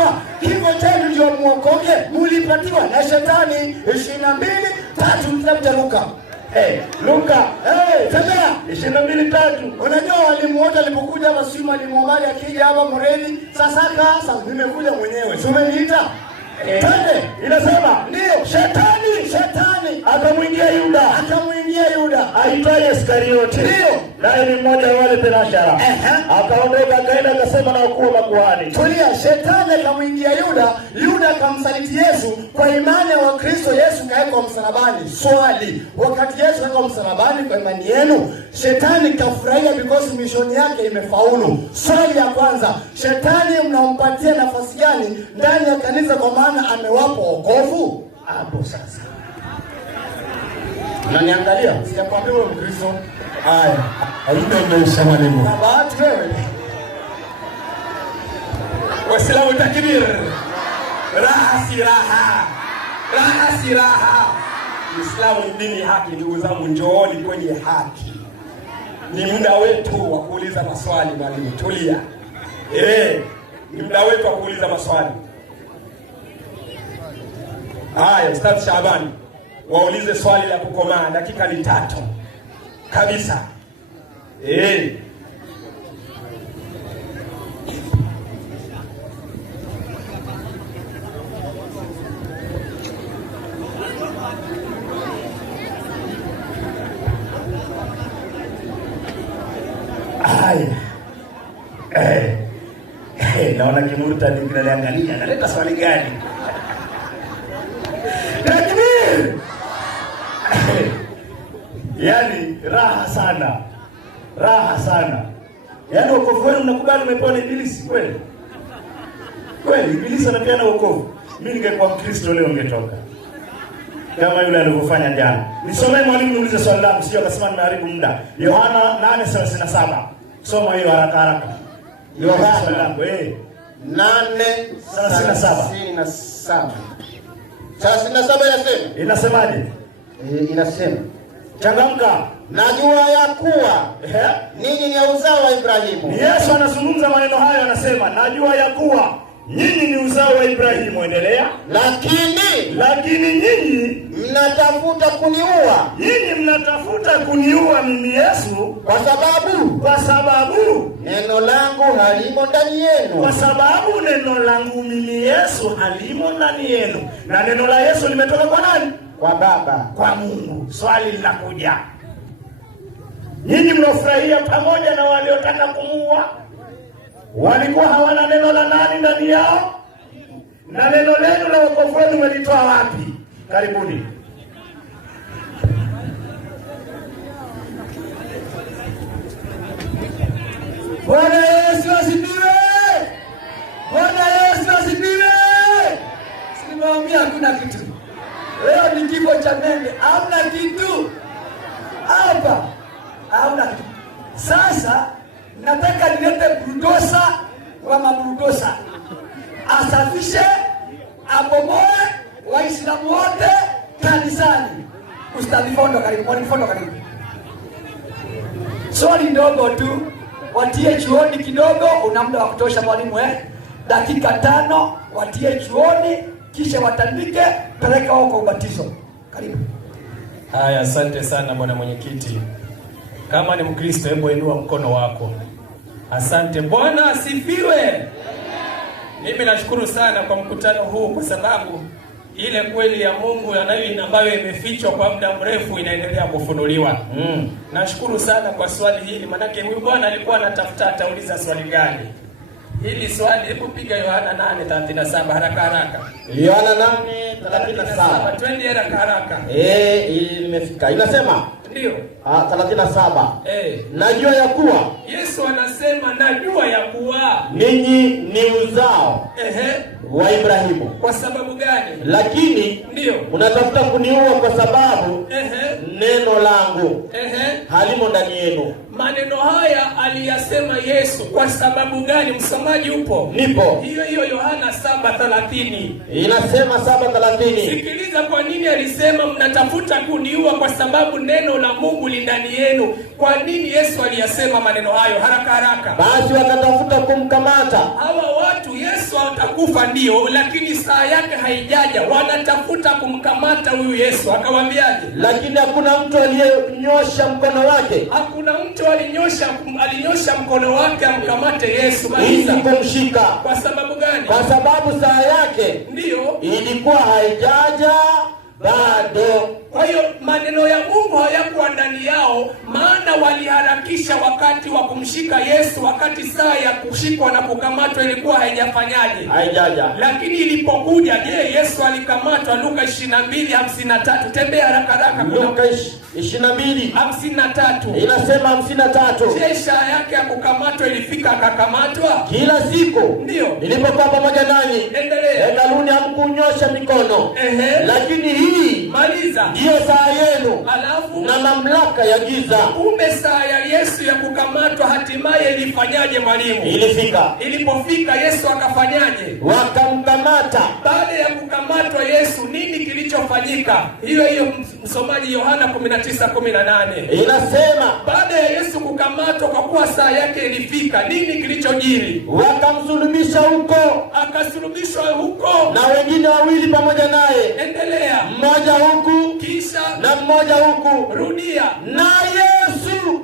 kufa, kifo chenu ndio muokoke, mulipatiwa na shetani. 22:3 kitabu cha Luka. Luka tembea 22:3. Unajua walimu wote walipokuja hapa, si mwalimu Omari akija hapa Mureli, sasa nimekuja mwenyewe, si umeniita? Twende. Inasema ndio shetani akamwingia Yuda aitwaye Iskariote, ndio naye ni mmoja wa wale thenashara. Akaondoka akaenda akasema na wakuu wa makuhani. Tulia, shetani akamwingia Yuda akamsaliti Yesu kwa imani ya Wakristo. Yesu kaekwa msalabani. Swali, wakati Yesu kaekwa msalabani kwa imani yenu, shetani kafurahia because mishoni yake imefaulu. Swali ya kwanza, shetani mnampatia nafasi gani ndani ya kanisa kwa maana amewapa wokovu? Hapo sasa unaniangalia, sijakwambia wewe Mkristo. Haya, umeisha mwalimu. Bahati wewe. Waislamu takbir. Raha si raha. Uislamu ni dini haki. Ndugu zangu, njooni kwenye haki. Ni muda wetu wa kuuliza maswali. Mwalimu tulia. Ni muda wetu wa kuuliza maswali. Haya, Ustadh Shabani, waulize swali la kukomaa. Dakika ni 3 kabisa. Naona kimurta kinaniangalia, naleta swali gani? Takbir! Yaani raha sana. Yaani wokovu wenu mnakubali umepewa na Ibilisi kweli? Kweli Ibilisi anapeana wokovu. Mimi ningekuwa Mkristo leo ningetoka kama yule alivyofanya jana. Nisomee mwalimu, niulize swali langu, sio akasema nimeharibu muda. Yohana 8:37. Soma hiyo haraka. Yohana swali langu 8:37. 37 inasemaje? Inasema, changamka. Najua ya kuwa ninyi ni uzao wa Ibrahimu. Yesu anazungumza maneno hayo, anasema najua ya kuwa nyinyi ni uzao wa Ibrahimu. Endelea. Lakini nyinyi mnatafuta kuniua. Nyinyi mnatafuta kuniua mimi Yesu kwa sababu neno langu halimo ndani yenu. Kwa sababu neno langu mimi Yesu halimo ndani yenu. Na neno la Yesu limetoka kwa nani? Kwa Baba, kwa Mungu. Swali linakuja, nyinyi mnafurahia pamoja na waliotaka kumuua, walikuwa hawana neno la nani ndani yao? Na neno lenu la wokovu wenu mlitoa wapi? Karibuni. Bwana Yesu asifiwe! Bwana Yesu asifiwe! Simwambia hakuna kitu. Leo ni kifo cha mende, hamna kitu. Hapa hamna kitu. Sasa nataka nilete bulldozer kwa mabulldozer. Asafishe, abomoe Waislamu wote kanisani. Ustadhi Fondo karibu, mwalimu Fondo karibu. Swali ndogo tu, watie chuoni kidogo, una muda wa kutosha mwalimu dakika 5, watie chuoni kisha watandike, peleka huko ubatizo. Karibu. Haya, asante sana bwana mwenyekiti. Kama ni Mkristo, hebu inua mkono wako. Asante. Bwana asifiwe. Mimi nashukuru sana kwa mkutano huu, kwa sababu ile kweli ya Mungu ambayo imefichwa kwa muda mrefu inaendelea kufunuliwa. Nashukuru sana kwa swali hili, manake huyu bwana alikuwa anatafuta atauliza swali gani. Hili swali, hebu piga Yohana 8:37 haraka. Yohana 8:37. Twende haraka. Imefika. Inasema ndio 37. Najua ya kuwa, Yesu anasema najua ya kuwa ninyi ni uzao wa Ibrahimu. Kwa sababu gani? Lakini ndio mnatafuta kuniua kwa sababu neno langu halimo ndani yenu. Maneno haya aliyasema Yesu kwa sababu gani? Msomaji upo? Nipo. Hiyo Yohana 7:30. Inasema 7:30. Sikiliza, kwa nini alisema mnatafuta kuniua kwa sababu neno la Mungu li ndani yenu? Kwa nini Yesu aliyasema maneno hayo? Haraka. Basi wakatafuta kumkamata. Hawa watu Yesu Yesu atakufa ndio, lakini saa yake haijaja. Wanatafuta kumkamata huyu Yesu. Akawaambiaje? Lakini hakuna mtu aliyenyosha mkono wake. Hakuna mtu alinyosha mkono wake amkamate Yesu ili kumshika. Kwa sababu gani? Kwa sababu saa yake ndio ilikuwa haijaja bado. Kwa hiyo maneno ya Mungu hayakuwa ndani yao, maana waliharakisha wakati wa kumshika Yesu, wakati saa ya kushikwa na kukamatwa ilikuwa haijafanyaje? Haijaja. Lakini ilipokuja, je, Yesu alikamatwa? Luka 22:53. Tembea haraka haraka. Luka 22:53. Inasema 53. Je, saa yake ya kukamatwa ilifika akakamatwa? Kila siku ndio nilipokuwa pamoja nanyi, endelea, hekaluni hamkunyosha mikono. Lakini hii maliza ndiyo saa yenu alafu na mamlaka ya giza. Kumbe saa ya Yesu ya kukamatwa hatimaye ilifanyaje mwalimu? Ilifika. Ilipofika Yesu akafanyaje? Wakamkamata. Baada ya kukamatwa Yesu, nini kilichofanyika? Hiyo msomaji Yohana 19:18. Inasema baada ya Yesu kukamatwa, kwa kuwa saa yake ilifika, nini kilichojiri? Wakamsulubisha huko. Akasulubishwa huko na wengine wawili pamoja naye. Endelea. Mmoja huku kisha na mmoja huku. Rudia. Na Yesu.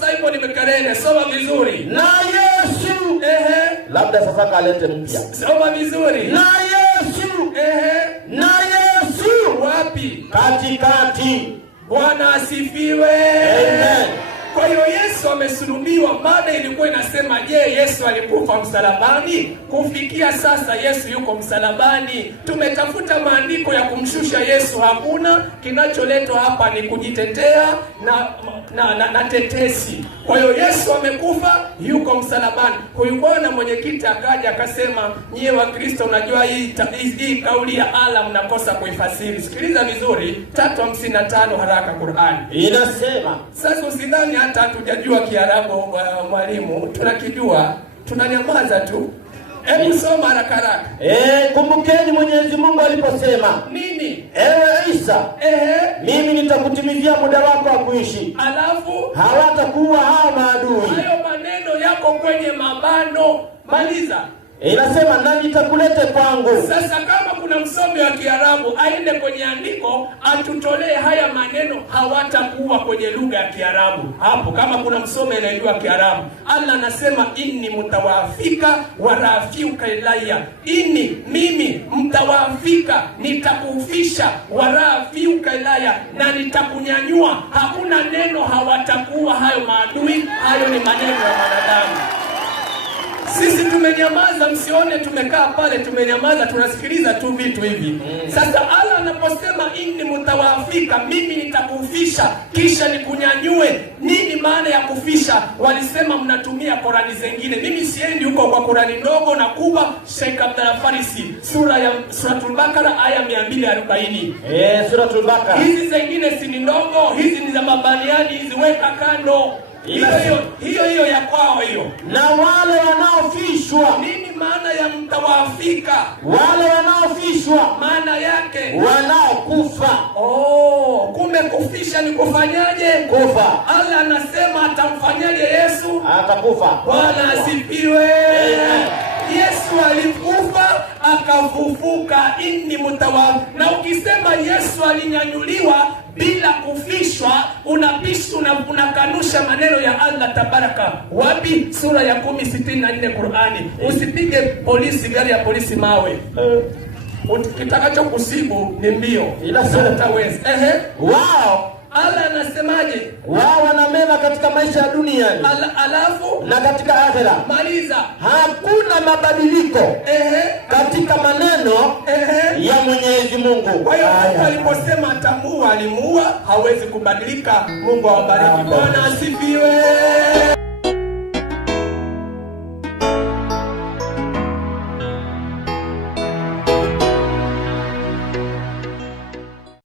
Simon Mekarene, soma vizuri. Na Yesu. Labda sasa kalete mpya. Soma vizuri. Na Yesu. Na Yesu. Wapi? Katikati. Bwana asifiwe. Amen. Kwa hiyo Yesu amesulubiwa. Mada ilikuwa inasema, je, Yesu alikufa msalabani? Kufikia sasa Yesu yuko msalabani. Tumetafuta maandiko ya kumshusha Yesu, hakuna. Kinacholetwa hapa ni kujitetea na tetesi. Kwa hiyo Yesu amekufa, yuko msalabani. Huyu bwana mwenyekiti akaja akasema, nyie wa Kristo, unajua hii kauli ya Allah mnakosa kuifasiri. Sikiliza vizuri, 3:55 haraka Qur'ani. Inasema, sasa usidhani hata hatujajua Kiarabu mwalimu, tunakijua, tunanyamaza tu. Hebu soma haraka haraka. Kumbukeni Mwenyezi Mungu aliposema nini? Ewe Isa, mimi nitakutimizia muda wako wa kuishi. Alafu hawatakuwa hao maadui. Hayo maneno yako kwenye mabano. Maliza. Inasema na nitakulete kwangu. Sasa kama kuna msomi wa Kiarabu aende kwenye andiko atutolee haya maneno, hawatakuwa kwenye lugha ya Kiarabu. Hapo kama kuna msomi anayejua Kiarabu, Allah anasema inni mutawafika wa rafiuka ilayya. Inni, mimi, mtawafika, nitakufisha, wa rafiuka ilayya, na nitakunyanyua. Hakuna neno hawatakuwa hayo maadui, hayo ni maneno ya wanadamu. Sisi tumenyamaza, msione tumekaa pale tumenyamaza, tunasikiliza tu vitu hivi. Sasa Allah anaposema inni mutawafika, mimi nitakufisha kisha nikunyanyue. Nini maana ya kufisha? Walisema mnatumia Qurani zingine. Mimi siendi huko kwa Qurani ndogo na kubwa. Sheikh Abdalla Farisi, Suratul Bakara aya 240. Suratul Bakara. Hizi zingine si ni ndogo, hizi ni za mabaniani, hizi weka kando. Hiyo ya kwao hiyo. Na wale wanaofishwa. Nini maana ya mtawafika? Wale wanaofishwa maana yake wanaokufa. Kumbe kufisha ni kufanyaje? Kufa. Allah anasema atamfanyaje Yesu? Atakufa. Bwana asifiwe. Yesu alikufa akafufuka, inni mutawafi. Na ukisema Yesu alinyanyuliwa bila kufishwa, unakanusha maneno ya Allah tabaraka. Wapi? Sura ya 10:64 Qur'ani. Usipige polisi, gari ya polisi mawe. Kitakacho kusibu ni mbio. Ila sasa utaweza. Wao Allah anasemaje? Wao wana mema katika maisha ya dunia alafu na katika akhera. Maliza. Hakuna mabadiliko katika maneno ya Mwenyezi Mungu. Kwa hiyo aliposema atamuua, alimuua, hawezi kubadilika. Mungu awabariki. Bwana asifiwe.